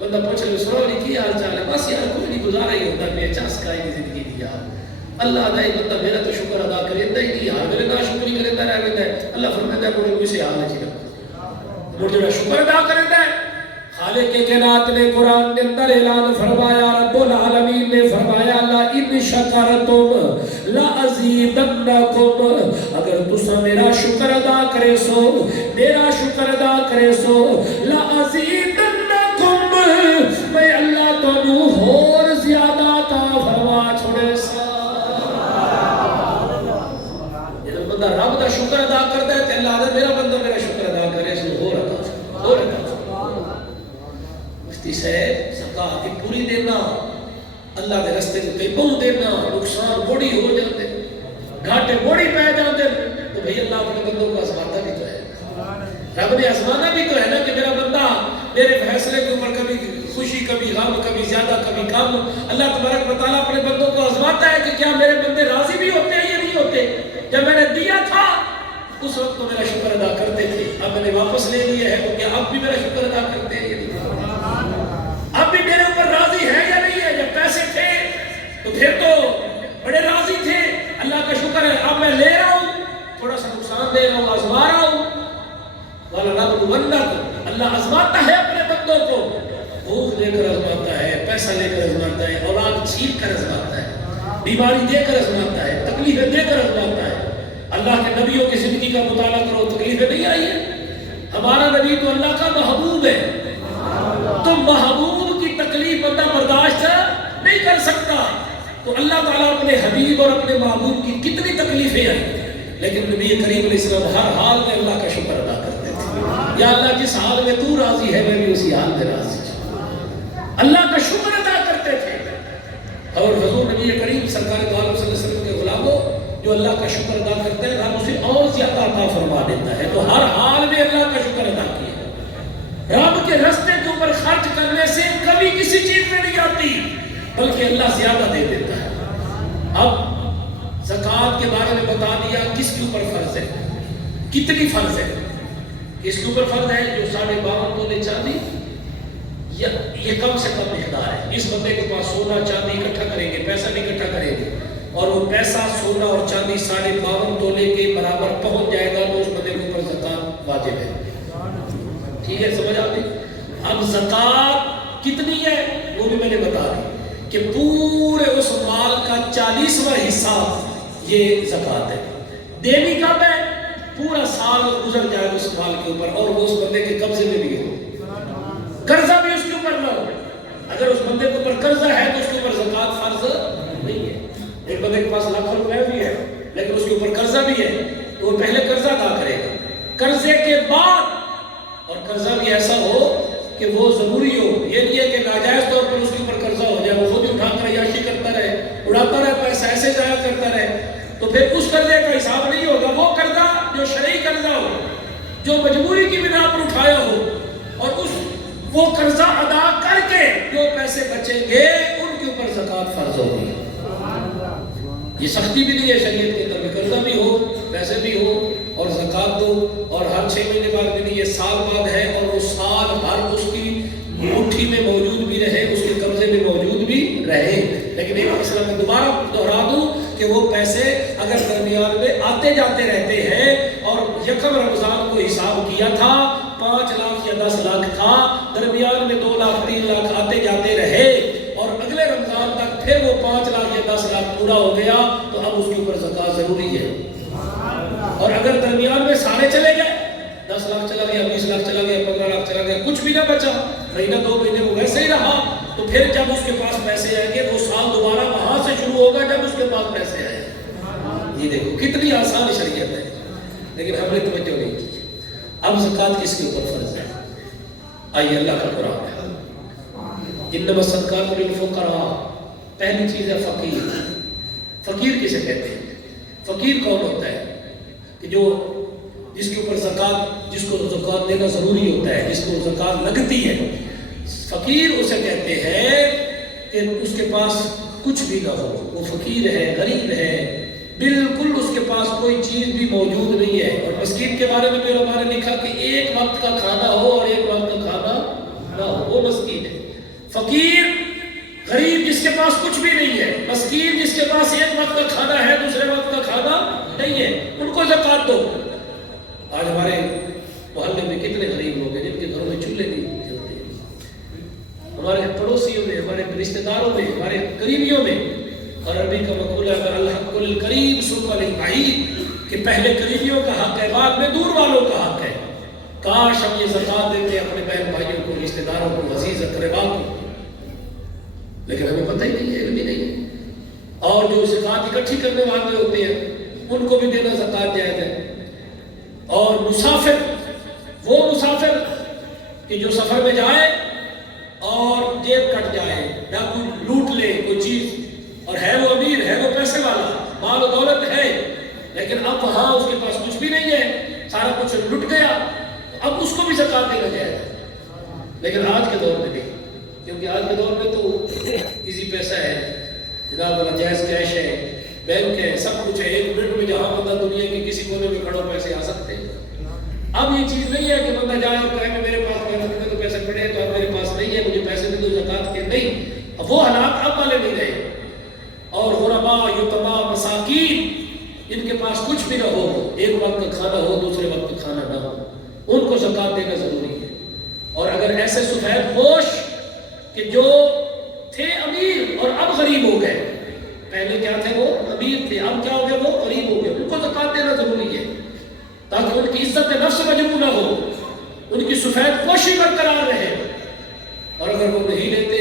بندہ پوچھ لے سنو نہیں کی حال چال ہے، بس یار کوئی نہیں گزارا ہی ہوتا ہے، چاس کا ہی زندگی دی یار، اللہ دائی بندہ میرا تو شکر ادا کرے دا ہی نہیں یار، میرے نا شکری کرے دا رہ ہے، اللہ فرمائے دا کوئی سے حال ہے چیزا، مجھے شکر ادا کرے دا ہے، خالق کائنات نے قرآن کے اندر اعلان فرمایا، رب العالمین نے فرمایا لَإِن شَكَرْتُمْ لَأَزِيدَنَّكُمْ، اگر تسا میرا شکر ادا کرے سو، میرا شکر ادا کرے سو، لَأَزِيدَنَّكُمْ، میں اللہ تنو اور زیادہ تا فرما چھوڑے سا۔ جب بندہ رب دا شکر ادا کرتا ہے تو اللہ دا میرا بندہ میرا شکر ادا کرے سو اور ادا سے زکاة کی پوری دینا، اللہ دے رستے کو کئی بہت دینا، نقصان بڑی ہو جاتے گھاٹے بڑی پہ جاتے، تو بھئی اللہ اپنے بندوں کو آزماتا بھی تو ہے، رب نے آزمانا بھی تو ہے نا کہ میرا بندہ میرے فیصلے کے اوپر کبھی خوشی کبھی غم کبھی زیادہ کبھی کم، اللہ تبارک و تعالیٰ اپنے بندوں کو آزماتا ہے کہ کیا میرے بندے راضی بھی ہوتے ہیں یا نہیں ہوتے، جب میں نے دیا تھا اس وقت تو میرا شکر ادا کرتے تھے، اب میں نے واپس لے لیا ہے تو کیا اب بھی میرا شکر ادا کرتے ہیں یا نہیں، اب بھی میرے اوپر راضی ہے یا نہیں ہے، جب پیسے تھے تو پھر تو بڑے راضی تھے، اللہ کا شکر ہے، اب میں لے رہا ہوں تھوڑا سا نقصان دے رہا ہوں آزما رہا ہوں، وَلَنَبْلُوَنَّكُمْ، اللہ آزماتا ہے اپنے بندوں کو، بھوک دے کر آزماتا ہے، پیسہ لے کر آزماتا ہے، اولاد چھین کر آزماتا ہے، بیماری دے کر آزماتا ہے، تکلیفیں دے کر آزماتا ہے، اللہ کے نبیوں کی زندگی کا مطالعہ کرو تکلیفیں نہیں آئی ہیں، ہمارا نبی تو اللہ کا محبوب ہے، تو محبوب کی تکلیف بندہ برداشت نہیں کر سکتا، تو اللہ تعالیٰ اپنے حبیب اور اپنے محبوب کی کتنی تکلیفیں آئی، لیکن نبی کریم علیہ السلام ہر حال میں اللہ کا شکر ادا کرتے تھے، یا اللہ جس حال میں تو راضی ہے میں بھی اسی حال میں راضی ہوں، اللہ کا شکر ادا کرتے تھے، اور حضور نبی کریم سرکار دو عالم صلی اللہ علیہ وسلم کے غلاموں جو اللہ کا شکر ادا کرتے ہیں رب اسے اور زیادہ عطا فرما دیتا ہے، تو ہر حال میں اللہ کا شکر ادا کیا، رب کے رستے کے اوپر خرچ کرنے سے کبھی کسی چیز میں نہیں آتی بلکہ اللہ زیادہ دے دیتا ہے۔ اب زکوٰۃ کے بارے میں بتا دیا کس کے اوپر فرض ہے، کتنی فرض ہے، اس کے اوپر فرض ہے جو 52.5 تولے چاندی، یہ کم سے کم مقدار ہے، اس بندے کے پاس سونا چاندی اکٹھا کریں گے، پیسہ نہیں اکٹھا کریں گے اور وہ پیسہ سونا اور چاندی 52.5 تولے کے برابر پہنچ جائے گا تو اس بندے کے اوپر زکوٰۃ واجب ہے، ٹھیک ہے سمجھ آتی۔ اب زکوٰۃ کتنی ہے وہ بھی میں نے بتا دی کہ پورے اس مال کا 40واں حصہ یہ زکوٰۃ ہے، دینی کب ہے پورا سال گزر جائے اس مال کے اوپر اور وہ اس بندے کے قبضے میں بھی ہو، قرضہ بھی اس کے اوپر نہ ہو، اگر اس بندے کے اوپر قرضہ ہے تو اس کے اوپر زکوٰۃ فرض نہیں ہے، ایک بندے کے پاس لاکھ روپے بھی ہے لیکن اس کے اوپر قرضہ بھی ہے تو وہ پہلے قرضہ ادا کرے گا، قرضے کے بعد، اور قرضہ بھی ایسا ہو کہ وہ ضروری ہو، یہ نہیں ہے کہ ناجائز طور پر اس کے اوپر قرضہ ہو جائے، وہ خود اٹھا کر عیاشی کرتا رہے، اڑاتا رہے، پیسہ ایسے ضائع کرتا رہے، تو پھر اس قرضے کا حساب نہیں ہوگا، وہ قرضہ جو شرعی قرضہ ہو، جو مجبوری کی بنا پر اٹھایا ہو، اور وہ قرضہ ادا کر کے جو پیسے بچیں گے ان کے اوپر زکوٰۃ فرض ہوگی۔ یہ سختی بھی نہیں ہے شریعت کے اندر، قرضہ بھی ہو، پیسے بھی ہو اور زکوٰۃ دو، اور ہر 6 مہینے بعد بھی نہیں، یہ سال بعد ہے اور وہ سال بھر اس کی مٹھی میں موجود بھی رہے، اس کے قبضے میں موجود بھی رہے، لیکن ایک مسئلہ میں دوبارہ دہرا دوں کہ وہ پیسے اگر درمیان میں آتے جاتے رہتے ہیں اور یکم رمضان کو حساب کیا تھا 5 لاکھ یا 10 لاکھ تھا، درمیان میں 2 لاکھ 3 لاکھ آتے جاتے رہے اور اگلے رمضان تک پھر وہ 5 لاکھ یا 10 لاکھ پورا ہو گیا تو اب اس کے اوپر زکوٰۃ ضروری ہے، اور اگر درمیان میں سارے چلے گئے 10 نہ بچا, مہینہ 2 مہینے وہ ویسے ہی رہا, تو پھر جب اس کے پاس پیسے آئیں گے وہ سال دوبارہ وہاں سے شروع ہوگا جب اس کے پاس پیسے آئے. یہ دیکھو کتنی آسان شریعت ہے, لیکن ہم نے توجہ نہیں کی. اب زکوٰۃ کس کے اوپر فرض ہے؟ آئیے اللہ کا قرآن ہے, انما الصدقات للفقراء. پہلی چیز ہے فقیر. فقیر کسے کہتے ہیں؟ فقیر کون ہوتا ہے؟ کہ جو جس کے اوپر زکوٰۃ, جس کو زکوٰۃ دینا ضروری ہوتا ہے, جس کو زکوٰۃ لگتی ہے, فقیر اسے کہتے ہیں کہ اس کے پاس کچھ بھی نہ ہو, وہ فقیر ہے, غریب ہے, بالکل اس کے پاس کوئی چیز بھی موجود نہیں ہے. اور مسکین کے بارے میں بھی ہمارے لکھا کہ ایک وقت کا کھانا ہو اور ایک وقت کا کھانا نہ ہو, وہ مسکین ہے. فقیر غریب جس کے پاس کچھ بھی نہیں ہے, مسکین جس کے پاس ایک وقت کا کھانا ہے دوسرے وقت کا کھانا نہیں ہے, ان کو زکوٰۃ دو. آج ہمارے محلے میں کتنے غریب لوگ ہیں جن کے گھروں میں چولہے نہیں جلتے, ہمارے پڑوسیوں میں, ہمارے رشتہ داروں میں, ہمارے قریبیوں میں. اور عربی کا مقولہ ہے الحق للقریب ثم للبعید, کہ پہلے قریبیوں کا حق ہے بعد میں دور والوں کا حق ہے. کاش ہم یہ زکوٰۃ دیتے اپنے بہن بھائیوں کو, رشتہ داروں کو, عزیز اقربا کو, لیکن ہمیں پتہ ہی نہیں ہے, علم ہی نہیں ہے. اور جو زکوٰۃ اکٹھی کرنے والے ہوتے ہیں ان کو بھی دینا زکوٰۃ جائز ہے. اور مسافر, وہ مسافر کہ جو سفر میں جائے اور جیب کٹ جائے یا کوئی لوٹ لے کوئی چیز, اور ہے وہ امیر, ہے وہ پیسے والا, مال و دولت ہے, لیکن اب وہاں اس کے پاس کچھ بھی نہیں ہے, سارا کچھ لٹ گیا, تو اب اس کو بھی زکوٰۃ دینا جائے. لیکن آج کے دور میں نہیں, کیونکہ آج کے دور میں تو ایزی پیسہ ہے جناب والا, جائز کیش ہے, بینک ہے, سب کچھ ہے. 1 منٹ میں جہاں بندہ دنیا کے کسی کونے میں کھڑا پیسے آ سکتے ہیں. اب یہ چیز نہیں ہے کہ بندہ جائے اور کہے کہ میرے پاس محنت میں تو پیسے پڑے ہیں, تو اب میرے پاس نہیں ہے, مجھے پیسے دے دو زکوٰۃ کے. نہیں, اب وہ حالات اب والے نہیں رہے. اور غربا, یتما, مساکین, ان کے پاس کچھ بھی نہ ہو, ایک وقت کا کھانا ہو دوسرے وقت کا کھانا نہ ہو, ان کو زکوٰۃ دینا ضروری ہے. اور اگر ایسے سفید پوش کہ جو تھے امیر اور اب غریب ہو گئے, پہلے کیا تھے وہ امیر تھے, اب کیا ہو گئے وہ غریب ہو گئے, ان کو زکوٰۃ دینا ضروری ہے تاکہ ان کی عزت نفس مجروح نہ ہو, ان کی سفید پوشی برقرار رہے. اور اگر وہ نہیں لیتے,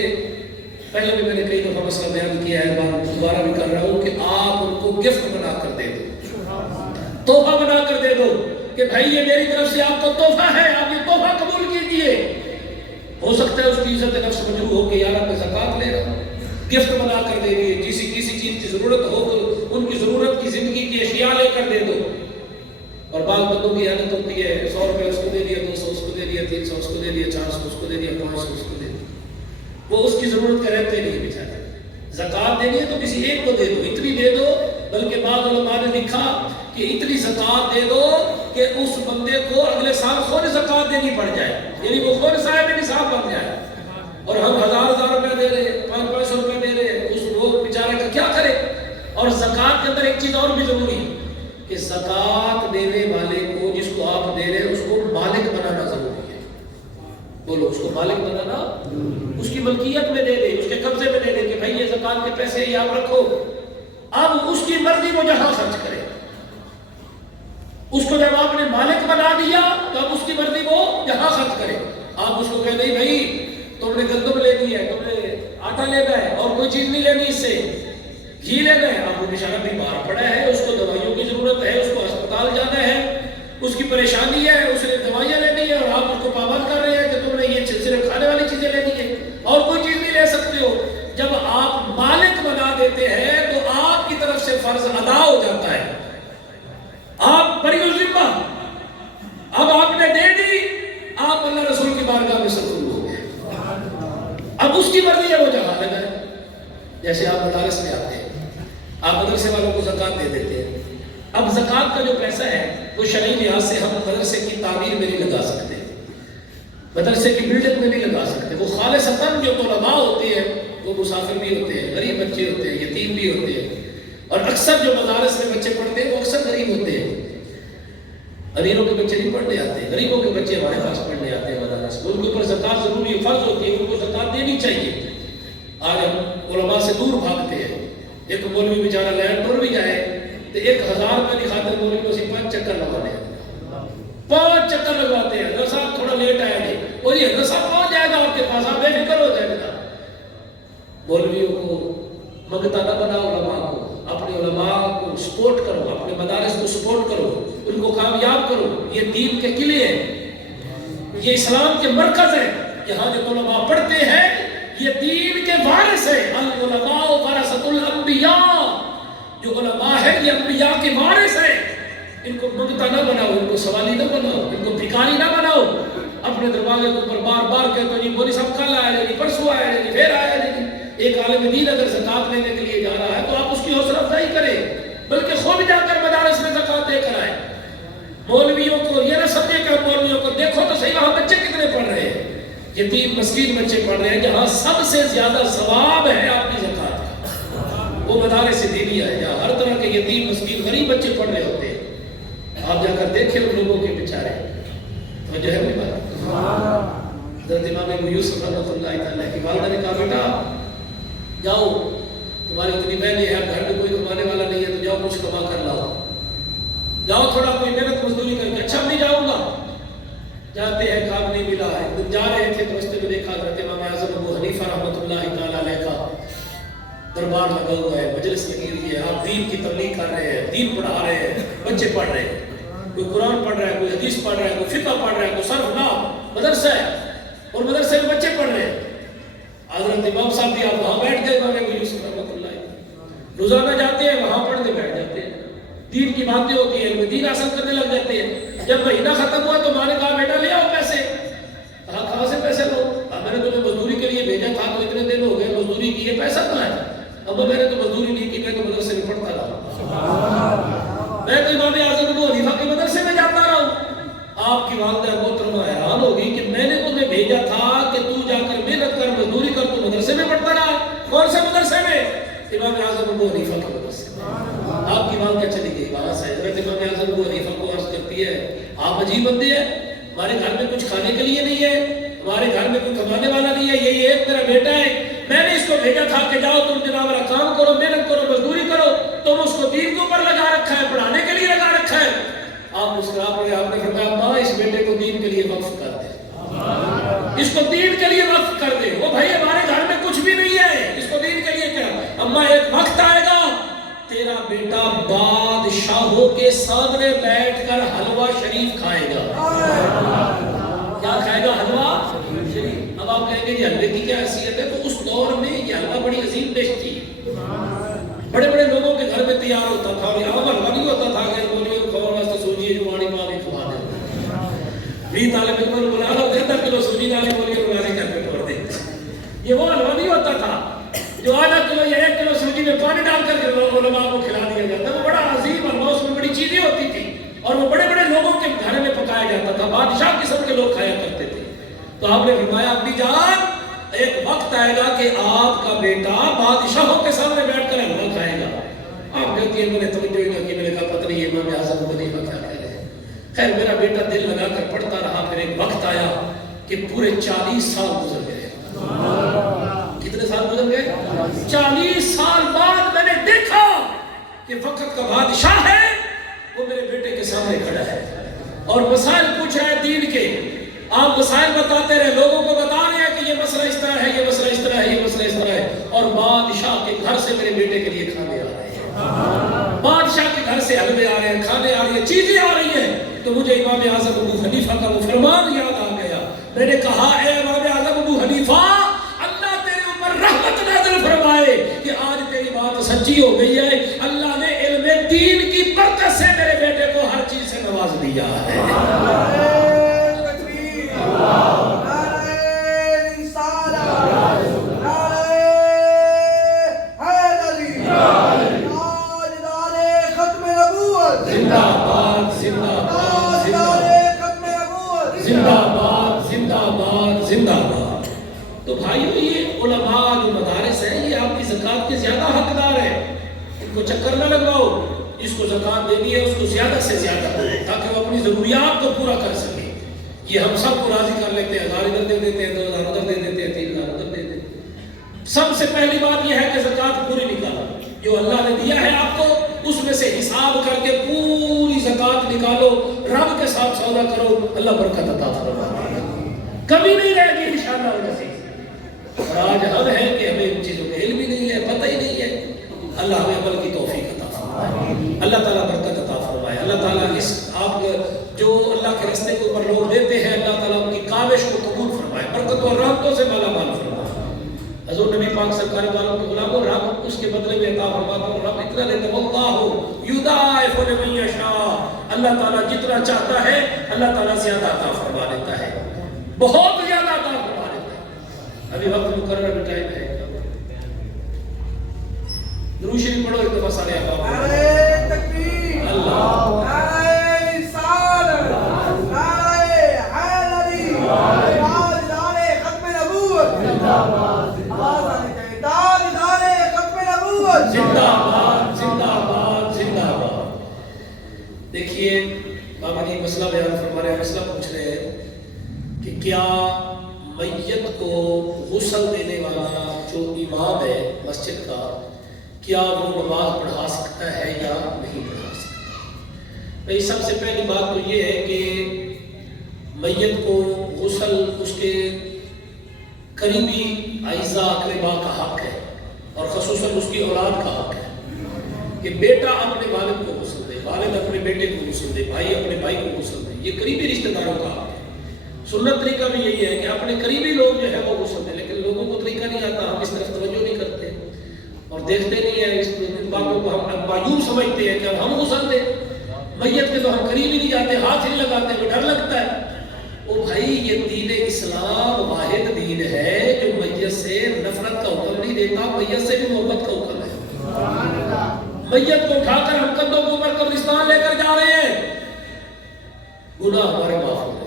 پہلے بھی میں نے کئی دفعہ مسئلہ بیان کیا ہے, دوبارہ بھی کر رہا ہوں, کہ آپ ان کو گفٹ بنا کر دے دو, تحفہ بنا کر دے دو کہ بھائی یہ میری طرف سے آپ کو تحفہ ہے, آپ یہ تحفہ قبول کیجیے. ہو سکتا ہے اس کی عزت نفس مجروح ہو کہ یار میں زکوٰۃ لے رہا ہوں, گفٹ بنا کر دے دیے. کسی چیز کی ضرورت ہو تو ان کی ضرورت کی زندگی کی اشیاء لے کر دے دو. اور بعض بندوں کی عادت ہوتی ہے 100 روپے اس کو دے دیا, 200 اس کو دے دیا, 300 اس کو دے دیا, 400 اس کو دے دیا, 500 اس کو دے دیا. وہ اس کی ضرورت کا رہتے نہیں بیچارے. زکوٰۃ دینی ہے تو کسی ایک کو دے دو, اتنی دے دو, بلکہ بعض علماء نے لکھا کہ اتنی زکوٰۃ دے دو کہ اس بندے کو اگلے سال خود زکوٰۃ دینی پڑ جائے, یعنی وہ خود صاحب نصاب بن جائے. اور ہم 1000 روپے دے رہے, 500 روپے دے رہے, اس وہ بیچارے کا کیا کرے. اور زکوٰۃ کے اندر ایک چیز اور بھی ضروری ہے کہ زکوٰۃ دینے والے کو, جس کو آپ دے رہے ہیں, اس کو مالک بنانا ضروری ہے. بولو, اس کو مالک بنانا, اس کی ملکیت میں دے دے, اس کے قبضے میں دے دے کہ بھائی یہ زکوٰۃ کے پیسے یہ آپ رکھو. اب اس کی مرضی وہ جہاں خرچ کرے. اس کو جب آپ نے مالک بنا دیا تو اب اس کی مرضی وہ جہاں خرچ کرے. آپ اس کو کہہ نہیں بھائی تم نے گندم لینی ہے, تم نے آٹا لینا ہے, اور کوئی چیز نہیں لینی, اس سے گھی لینا ہے. اب وہ بیچارہ بیمار پڑا ہے, اس کو دوائیوں کی ضرورت ہے, اس کو اسپتال جانا ہے, اس کی پریشانی ہے, اس نے دوائیاں لینی ہے, اور آپ اس کو پابند کر رہے ہیں کہ تم نے یہ صرف کھانے والی چیزیں لینی ہے اور کوئی چیز نہیں لے سکتے ہو. جب آپ مالک بنا دیتے ہیں تو آپ کی طرف سے فرض ادا ہو جاتا ہے, آپ بری ذمہ. اب آپ نے دے دی, آپ اللہ رسول کی بارگاہ میں سرخرو ہو گئے. اب اس کی مرضی ہے وہ جہاں لگائے. جیسے آپ مدارس میں آتے ہیں, آپ مدرسے والوں کو زکوٰۃ دے دیتے ہیں. اب زکوٰۃ کا جو پیسہ ہے وہ شرعی لحاظ سے ہم مدرسے کی تعمیر میں نہیں لگا سکتے, مدرسے کی بلڈنگ میں نہیں لگا سکتے. وہ خالصتاً جو طلباء ہوتے ہیں وہ مسافر بھی ہوتے ہیں, غریب بچے ہوتے ہیں, یتیم بھی ہوتے ہیں, اور اکثر جو مدارس میں بچے پڑھتے ہیں وہ اکثر غریب ہوتے ہیں. امیروں کے بچے نہیں پڑھنے آتے, غریبوں کے بچے ہمارے پاس پڑھنے آتے ہیں مدارس. ان کے اوپر زکوٰۃ ضروری فرض ہوتی ہے, ان کو زکوٰۃ دینی چاہیے. آج ہم علماء سے دور بھاگتے ہیں. ایک مولوی بیچارہ لینڈ پر بھی جائے تو 1000 روپے کی خاطر مولوی کو 5 چکر لگانے ہیں, 5 چکر لگواتے ہیں. حضرت صاحب تھوڑا لیٹ آئے گے, اور یہ حضرت صاحب سپورٹ کرو, اپنے مدارس کو سپورٹ کرو, ان کو کامیاب کرو. یہ دین کے قلعے ہیں, یہ اسلام کے مرکز ہیں. یہاں جو علماء پڑھتے ہیں یہ دین کے وارث ہیں. العلماء ورثۃ الانبیاء, جو علماء ہیں یہ انبیاء کے وارث ہیں. ان کو منگتا نہ بناؤ, ان کو سوالی نہ بناؤ, ان کو بھکاری نہ بناؤ. اپنے دروازے کے اوپر بار بار کہتے ہو جی مولوی صاحب کل آیا جی, پرسوں آیا جی, پھر آیا جی. ایک عالم دین اگر زکات لینے کے لیے جا رہا ہے تو آپ اس کی حوصلہ افزائی کریں, بلکہ خود جا کر مدارس میں زکات دے کر آئے. مولویوں کو یہ نہ سمجھے کہ مولویوں کو دیکھو تو صحیح وہاں بچے کتنے پڑھ رہے ہیں. یتیم مسکین بچے پڑھ رہے ہیں, جہاں سب سے زیادہ ثواب ہے آپ کی زکات کا, وہ مدارس دینی ہے جہاں ہر طرح کے یتیم مسکین غریب بچے پڑھ رہے ہوتے ہیں. آپ جا کر دیکھیں ان لوگوں کے بیچارے. تو جو ہے وہ بات حضرت امام ابو یوسف رحمۃ اللہ تعالیٰ کی والدہ نے کہا بیٹا جاؤ, تمہاری اتنی بہنیں ہیں, گھر میں کوئی کمانے والا نہیں ہے تو جاؤ کچھ کما کر لاؤ, جاؤ تھوڑا کوئی محنت مزدوری کر کے. اچھا نہیں جاؤں گا. جاتے ہیں, کام نہیں ملا ہے. جا رہے تھے تو رستے میں دیکھا حضرت امام اعظم ابو حنیفہ رحمۃ اللہ تعالیٰ علیہ کا دربار لگا ہوا ہے, مجلس لگی ہوئی ہے. آپ دین کی تبلیغ کر رہے ہیں, دین پڑھا رہے ہیں, بچے پڑھ رہے ہیں. کوئی قرآن پڑھ رہا ہے, کوئی حدیث پڑھ رہا ہے, کوئی فقہ پڑھ رہا ہے, کوئی صرف نحو. مدرسہ ہے اور مدرسے میں بچے پڑھ رہے ہیں. حضرت امام صاحب بھی آپ وہاں بیٹھ گئے, امام ابو یوسف رحمۃ اللہ روزانہ جاتے ہیں وہاں پڑھنے بیٹھ جاتے ہیں. دین کی باتیں ہوتی ہیں, علم دین حاصل کرنے لگ جاتے ہیں. جب مہینہ ختم ہوا تو ماں نے کہا بیٹا لے آؤ پیسے. کہا کہاں سے پیسے لو؟ میں نے تمہیں مزدوری کے لیے بھیجا تھا تو اتنے دن ہو گئے مزدوری کی, یہ پیسہ کہاں ہے؟ ابا میں نے تو مزدوری نہیں کی, میں تو مدرسے میں پڑھتا رہا, میں تو امام اعظم ابو حنیفہ کے مدرسے میں جاتا رہا ہوں. آپ کی والدہ محترمہ حیران ہوگی کہ میں نے تمہیں بھیجا تھا کہ تو جا کر محنت کر, مزدوری کر, تو مدرسے میں پڑھتا رہا. کون سے مدرسے میں؟ امام اعظم ابو حنیفہ کے مدرسے. آپ کی والدہ چلی گئی وہاں سے. حضرت امام اعظم ابو حنیفہ کو عرض کرتی ہے آپ عجیب بندے ہیں, ہمارے گھر میں کچھ کھانے کے لیے نہیں ہے, ہمارے گھر میں کوئی کمانے والا نہیں ہے, یہ ایک میرا بیٹا ہے, میں نے اس کو بھیجا تھا کہ جاؤ تم جناب والا کام کرو, محنت کرو, مزدوری کرو. تم اس کو دین کے اوپر لگا رکھا ہے, پڑھانے کے لیے لگا رکھا ہے. آپ مسکرا پڑے, آپ نے فرمایا ماں اس بیٹے کو دین کے لیے وقف کر دے, اس کو دین کے لیے وقف کر دے. وہ بھائی ہمارے گھر میں کچھ بھی نہیں ہے, اس کو دین کے لیے کیا. اماں ایک وقت آئے گا تیرا بیٹا بادشاہوں کے سامنے بیٹھ کر حلوہ شریف کھائے گا. کیا کھائے گا؟ حلوہ شریف. اب آپ کہیں گے یہ حلوے کی کیا حیثیت ہے؟ تو اس دور میں یہ حلوہ بڑی عظیم ڈش تھی, بڑے بڑے لوگوں کے گھر میں تیار ہوتا تھا. اور یہاں حلوہ نہیں ہوتا تھا کہ بولیے کھاؤ واسطے سوجی جو واڑی ماں بھی کھوا دے. 20 طالب علم بلا لو, 70 کلو سوجی ڈالی بولیے بلانے گھر میں چھوڑ دے. یہ وہ حلوہ نہیں ہوتا تھا جو آدھا کلو یا 1 کلو سوجی میں پانی ڈال کر علماء کو کھلا دیا جاتا. وہ بڑا عظیم حلوہ, اس میں بڑی چیزیں ہوتی تھی اور وہ بڑے بڑے لوگوں کے گھر میں پکایا جاتا تھا. بادشاہ قسم کے لوگ کھایا کرتے تھے. تو آپ نے فرمایا اپنی جان ایک وقت آئے گا کہ آپ کا بیٹا بادشاہوں کے سامنے بیٹھ کر حلوہ کھائے گا. آپ کہتی ہیں میں نے توجہ ہی نہ کی, میں نے کہا پتہ نہیں امام اعظم ابو حنیفہ کیا کہہ رہے ہیں. خیر میرا بیٹا دل لگا کر پڑھتا رہا. پھر ایک وقت آیا کہ پورے 40 سال گزر گئے. کتنے سال گزر گئے؟ 40 سال بعد میں نے دیکھا کہ وقت کا بادشاہ ہے وہ میرے بیٹے کے سامنے کھڑا ہے اور مسائل پوچھ رہا ہے دین کے. آپ مسائل بتاتے رہے, لوگوں کو بتا رہے ہیں کہ یہ مسئلہ اس طرح ہے, یہ مسئلہ اس طرح ہے, یہ مسئلہ اس طرح ہے. اور بادشاہ کے گھر سے میرے بیٹے کے لیے کھانے آ رہے ہیں, بادشاہ کے گھر سے حلوے آ رہے ہیں, کھانے آ رہی ہیں, چیزیں آ رہی ہیں. تو مجھے امام اعظم ابو حنیفہ کا وہ فرمان یاد آ گیا. میں نے کہا اے امام اعظم ابو حنیفہ, اللہ تیرے اوپر رحمت نازل فرمائے کہ آج تیری بات سچی ہو گئی ہے. اللہ نے علم دین کی برکت سے میرے بیٹے کو ہر چیز سے نواز دیا ہے. تو بھائیو یہ علماء جو مدارس ہیں یہ آپ کی زکات کے زیادہ حقدار ہیں. ان کو چکر نہ لگواؤ, اس کو زکات دینی ہے اس کو زیادہ سے زیادہ تاکہ وہ اپنی ضروریات کو پورا کر سکے. یہ ہم سب کو راضی کر لیتے ہیں, 1000 ادھر دے دیتے ہیں, 2000 ادھر دے دیتے ہیں, 3000 ادھر دے دیتے ہیں. سب سے پہلی بات یہ ہے کہ زکات پوری نکالو. جو اللہ نے دیا ہے آپ کو اس میں سے حساب کر کے پوری زکات نکالو, رب کے ساتھ سودا کرو, اللہ برکت عطا فرمائے گا, کبھی نہیں رہے گی انشاءاللہ العزیز. اور آج ہم ہیں کہ ہمیں ان چیزوں کا علم بھی نہیں ہے, پتہ ہی نہیں ہے. اللہ ہمیں عمل کی توفیق عطا فرمائے. اللہ تعالیٰ برکت عطا فرمائے. اللہ تعالیٰ اس آپ جو اللہ کے راستے کے اوپر لوگ دیتے ہیں اللہ تعالیٰ ان کی کاوش کو قبول فرمائے, برکتوں اور رحمتوں سے مالا مال فرمائے. حضور نبی پاک سرکار والوں کے غلاموں رحمت اس کے بدلے میں عطا فرماتا ہوں. رب اتنا دیتا ہے واللہ یضاعف لمن یشاء, اللہ تعالیٰ جتنا چاہتا ہے اللہ تعالیٰ زیادہ عطا فرما دیتا ہے, بہت زیادہ عطا فرما دیتا ہے. ابھی وقت مقرر میں ٹائم ہے, درود شریف پڑھو ایک دفعہ سارے آپ. نعرہ تکبیر, نعرہ رسالت, نعرہ حیدری, تاجدار ختم نبوت, زندہ باد, تاجدار ختم نبوت, زندہ باد, زندہ باد, زندہ باد. دیکھیے بابا جی مسئلہ بیان فرما رہے ہیں, مسئلہ پوچھ رہے ہیں کہ کیا میت کو غسل دینے والا جو امام ہے مسجد کا, کیا وہ نماز پڑھا سکتا ہے یا نہیں پڑھا سکتا؟ بھئی سب سے پہلی بات تو یہ ہے کہ میت کو غسل اس کے قریبی اعزاء اقربا کا حق ہے, اور خصوصاً اس کی اولاد کا حق ہے کہ بیٹا اپنے والد کو غسل دے, والد اپنے بیٹے کو غسل دے, بھائی اپنے بھائی کو غسل دے. یہ قریبی رشتہ داروں کا حق ہے. سنت طریقہ بھی یہی ہے کہ اپنے قریبی لوگ جو ہے وہ غسل دیں, لیکن لوگوں کو طریقہ نہیں آتا, ہم اس طرف توجہ نہیں کرتے اور دیکھتے نہیں ہیں. اس باتوں کو ہم مایوب سمجھتے ہیں کہ اب ہم غسل دیں, میت کے تو ہم قریب ہی نہیں جاتے, ہاتھ ہی لگاتے ہیں, ڈر لگتا ہے. او بھائی یہ دین اسلام واحد دین ہے جو میت سے نفرت کا حکم نہیں دیتا, میت سے بھی محبت کا حکم ہے. میت کو اٹھا کر ہم کندھوں کے اوپر قبرستان لے کر جا رہے ہیں, گناہ ہمارے معاف ہو گئے,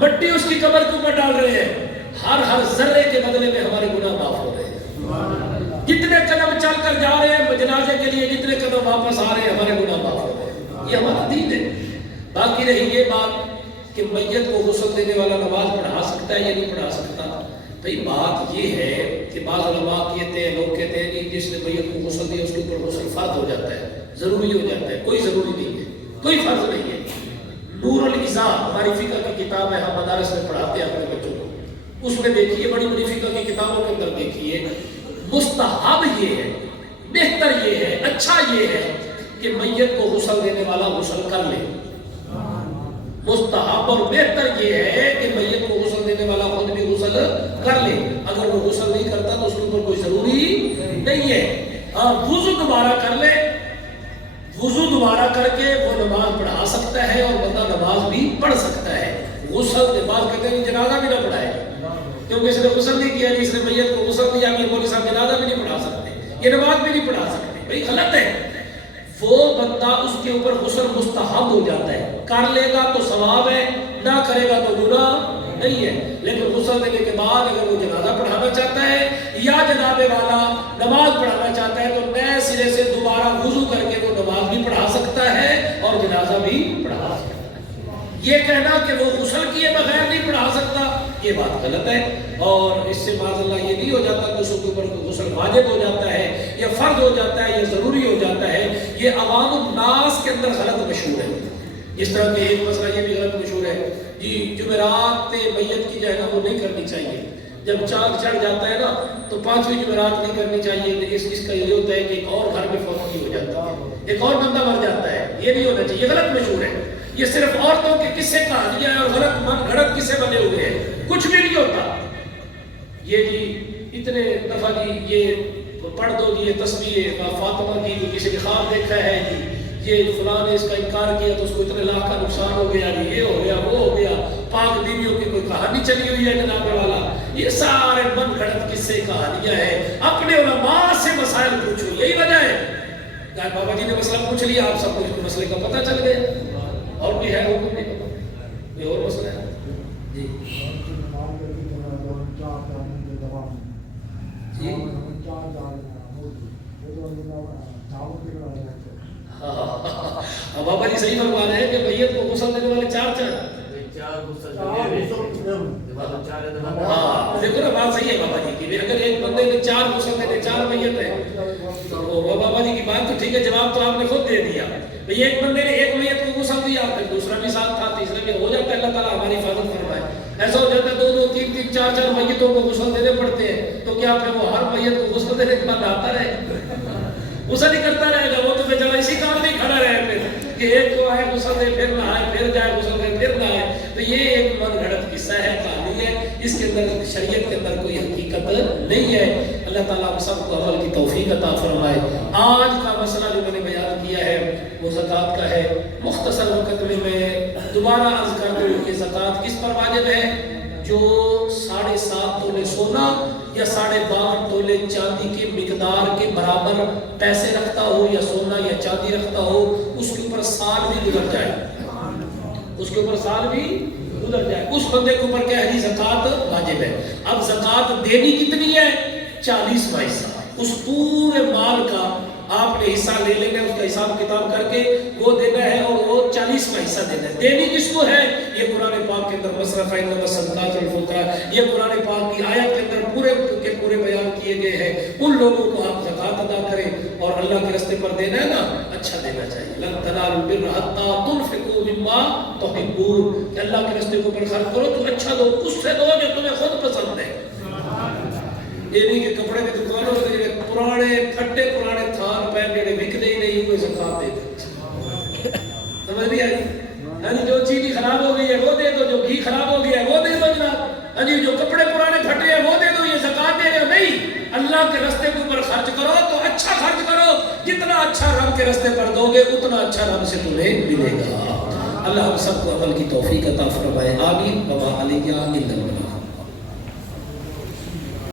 مٹی اس کی قبر کے اوپر ڈال رہے ہیں, ہر ذرے کے بدلے میں ہمارے گناہ معاف ہو رہے ہیں. جتنے قدم چل کر جا رہے ہیں جنازے کے لیے, جتنے قدم واپس آ رہے ہیں, ہمارے گناہ معاف ہو رہے ہیں. یہ ہمارا دین ہے. باقی رہی یہ بات کہ میت کو غسل دینے والا نماز پڑھا سکتا ہے یا نہیں پڑھا سکتا, بھئی بات یہ ہے کہ بعض علماء کہتے ہیں, لوگ کہتے ہیں کہ جس نے میت کو غسل دیا اس کے اوپر غسل فرض ہو جاتا ہے, ضروری ہو جاتا ہے. کوئی ضروری نہیں ہے, کوئی فرض نہیں ہے. نور العزا ہماری فقہ کی کتاب ہے, ہم مدارس میں پڑھاتے ہیں اپنے بچوں کو, اس میں دیکھیے, بڑی بڑی فقہ کی کتابوں کے اندر دیکھیے, مستحب یہ ہے, بہتر یہ ہے, اچھا یہ ہے کہ میت کو غسل دینے والا غسل کر لے. مستحب اور بہتر یہ ہے کہ میت کو غسل دینے والا خود بھی غسل کر لے. اگر وہ غسل نہیں کرتا تو اس کے اوپر کوئی ضروری نہیں ہے. ہاں وضو دوبارہ کر لے, وضو دوبارہ کر کے وہ نماز پڑھا سکتا ہے اور بندہ نماز بھی پڑھ سکتا ہے. غسل نماز کہتے ہیں جنازہ بھی نہ پڑھائے, کیونکہ اس نے غسل نہیں کیا, اس نے میت کو غسل دیا کہ مولوی صاحب جنازہ بھی نہیں پڑھا سکتے, یہ نماز بھی نہیں پڑھا سکتے. بھئی غلط ہے. وہ بندہ اس کے اوپر غسل مستحب ہو جاتا ہے, کر لے گا تو ثواب ہے, نہ کرے گا تو گناہ نہیں ہے. لیکن غسل دینے کے بعد اگر وہ جنازہ پڑھانا چاہتا ہے یا جنابے والا نماز پڑھانا چاہتا ہے تو نئے سرے سے دوبارہ وضو کر کے وہ نماز بھی پڑھا سکتا ہے اور جنازہ بھی پڑھا سکتا ہے. یہ کہنا کہ وہ غسل کیے بغیر نہیں پڑھا سکتا, یہ بات غلط ہے. اور اس سے معاذ اللہ یہ نہیں ہو جاتا کہ اس کے اوپر غسل واجب ہو جاتا ہے یا فرض ہو جاتا ہے یا ضروری ہو جاتا ہے. یہ عوام الناس کے اندر غلط مشہور ہے. اس طرح کے ایک مسئلہ یہ بھی غلط مشہور ہے جی, جمعرات میت کی جو ہے نا وہ نہیں کرنی چاہیے. جب چاند چڑھ جاتا ہے نا تو 5ویں جمعرات نہیں کرنی چاہیے. اس کا یہ ہوتا ہے کہ ایک اور گھر میں فوت ہو جاتا ہے, ایک اور بندہ مر جاتا ہے, یہ نہیں ہونا چاہیے. یہ غلط مشہور ہے. یہ صرف عورتوں کے قصے کہانیاں ہیں اور غلط من گھڑت قصے بنے ہوئے ہیں, کچھ بھی نہیں ہوتا. یہ جی اتنے دفعہ جی یہ پڑھ دو جی یہ تصویر فاطمہ کی, کسی نے خواب دیکھا ہے جی, یہ فلاں نے اس کا انکار کیا تو اس کو اتنے لاکھ کا نقصان ہو گیا جی, یہ ہو گیا وہ ہو گیا, پاک بیویوں کی کوئی کہانی چلی ہوئی ہے جناب والا. یہ سارے من گھڑت قصے کہانیاں ہیں. اپنے علماء سے مسائل پوچھو, یہی وجہ ہے. بابا جی نے مسئلہ پوچھ لیا, آپ سب کو اس مسئلے کا پتہ چل گیا. اور بھی ہے حکم نہیں پتا, کوئی اور مسئلہ ہے جی جی. ہاں بابا جی صحیح فرما رہے ہیں کہ میت کو غسل دینے والے چار ہاں دیکھو نا, بات صحیح ہے بابا جی کی. اگر ایک بندے نے 4 غسل دینے, 4 میت ہے تو بابا جی کی بات تو ٹھیک ہے, جواب تو آپ نے خود دے دیا. ایک بندے نے ایک میت کو غسل دیا, پھر دوسرا بھی ساتھ تھا, تیسرا بھی ہو جاتا ہے. اللہ تعالیٰ ہماری حفاظت فرمائے. ایسا ہو جاتا ہے 2 2 3 3 4 4 میتوں کو غسل دینے پڑتے ہیں, تو کیا پھر وہ ہر میت کو غسل دینے کے بعد آتا رہے؟ غسل ہی کرتا رہے گا، وہ تو بیچارہ اسی کام میں کھڑا رہے پھر کہ ایک جو ہے غسل دے پھر نہائے پھر جائے غسل دے پھر نہائے. تو یہ ایک من گھڑت قصہ ہے، کہانی ہے، اس کے اندر شریعت کے اندر کوئی حقیقت نہیں ہے. اللہ تعالیٰ ہم سب کو عمل کی توفیق عطا فرمائے. آج کا مسئلہ جو میں نے بیان کیا ہے وہ زکوٰۃ کا ہے. مختصر وقت میں دوبارہ عرض کر دوں کہ زکوٰۃ کس پر واجب ہے؟ جو 7.5 تولے سونا یا 62 تولے چاندی کے مقدار کے برابر پیسے رکھتا ہو، یا سونا یا چاندی رکھتا ہو، اس کے اوپر سال بھی گزر جائے، اس کے اوپر سال بھی گزر جائے، اس بندے کے اوپر کیا ہے؟ زکوٰۃ واجب ہے. اب زکوٰۃ دینی کتنی ہے؟ 40واں حصہ. اس پورے مال کا آپ نے حصہ لے لینا ہے، اس کا حساب کتاب کر کے وہ دینا ہے، اور وہ 40واں حصہ دینا ہے. دینی کس کو ہے؟ یہ قرآن پاک کے اندر مصرف ہے صدقات الفطرہ، یہ قرآن پاک کی آیت کے اندر پورے کے پورے بیان کیے گئے ہیں. ان لوگوں کو آپ زکوٰۃ ادا کریں، اور اللہ کے راستے پر دینا ہے نا، اچھا دینا چاہیے. لن تنالوا البر حتى تنفقوا مما تحبون، کہ اللہ کے راستے پر خرچ کرو تو اچھا دو، اس سے دو جو تمہیں خود پسند ہے. یہ نہیں کہ کپڑے کی دکانوں کے پرانے پھٹے پرانے تھان پہن جڑے وکتے ہی نہیں ہوئے زکوٰۃ دے دو. سمجھ نہیں آئی؟ ہاں جی، جو چینی خراب ہو گئی ہے وہ دے دو، جو گھی خراب ہو گیا ہے وہ دے دو جناب. ہاں جی، جو کپڑے پرانے پھٹے ہیں وہ دے دو، یہ زکوٰۃ دے دو. نہیں، اللہ کے راستے کے اوپر خرچ کرو تو اچھا خرچ کرو. جتنا اچھا رب کے راستے پر دو گے اتنا اچھا رب سے تمہیں ملے گا. اللہ ہم سب کو عمل کی توفیق عطا فرمائے. آمین. وما علیہ الا البلاغ.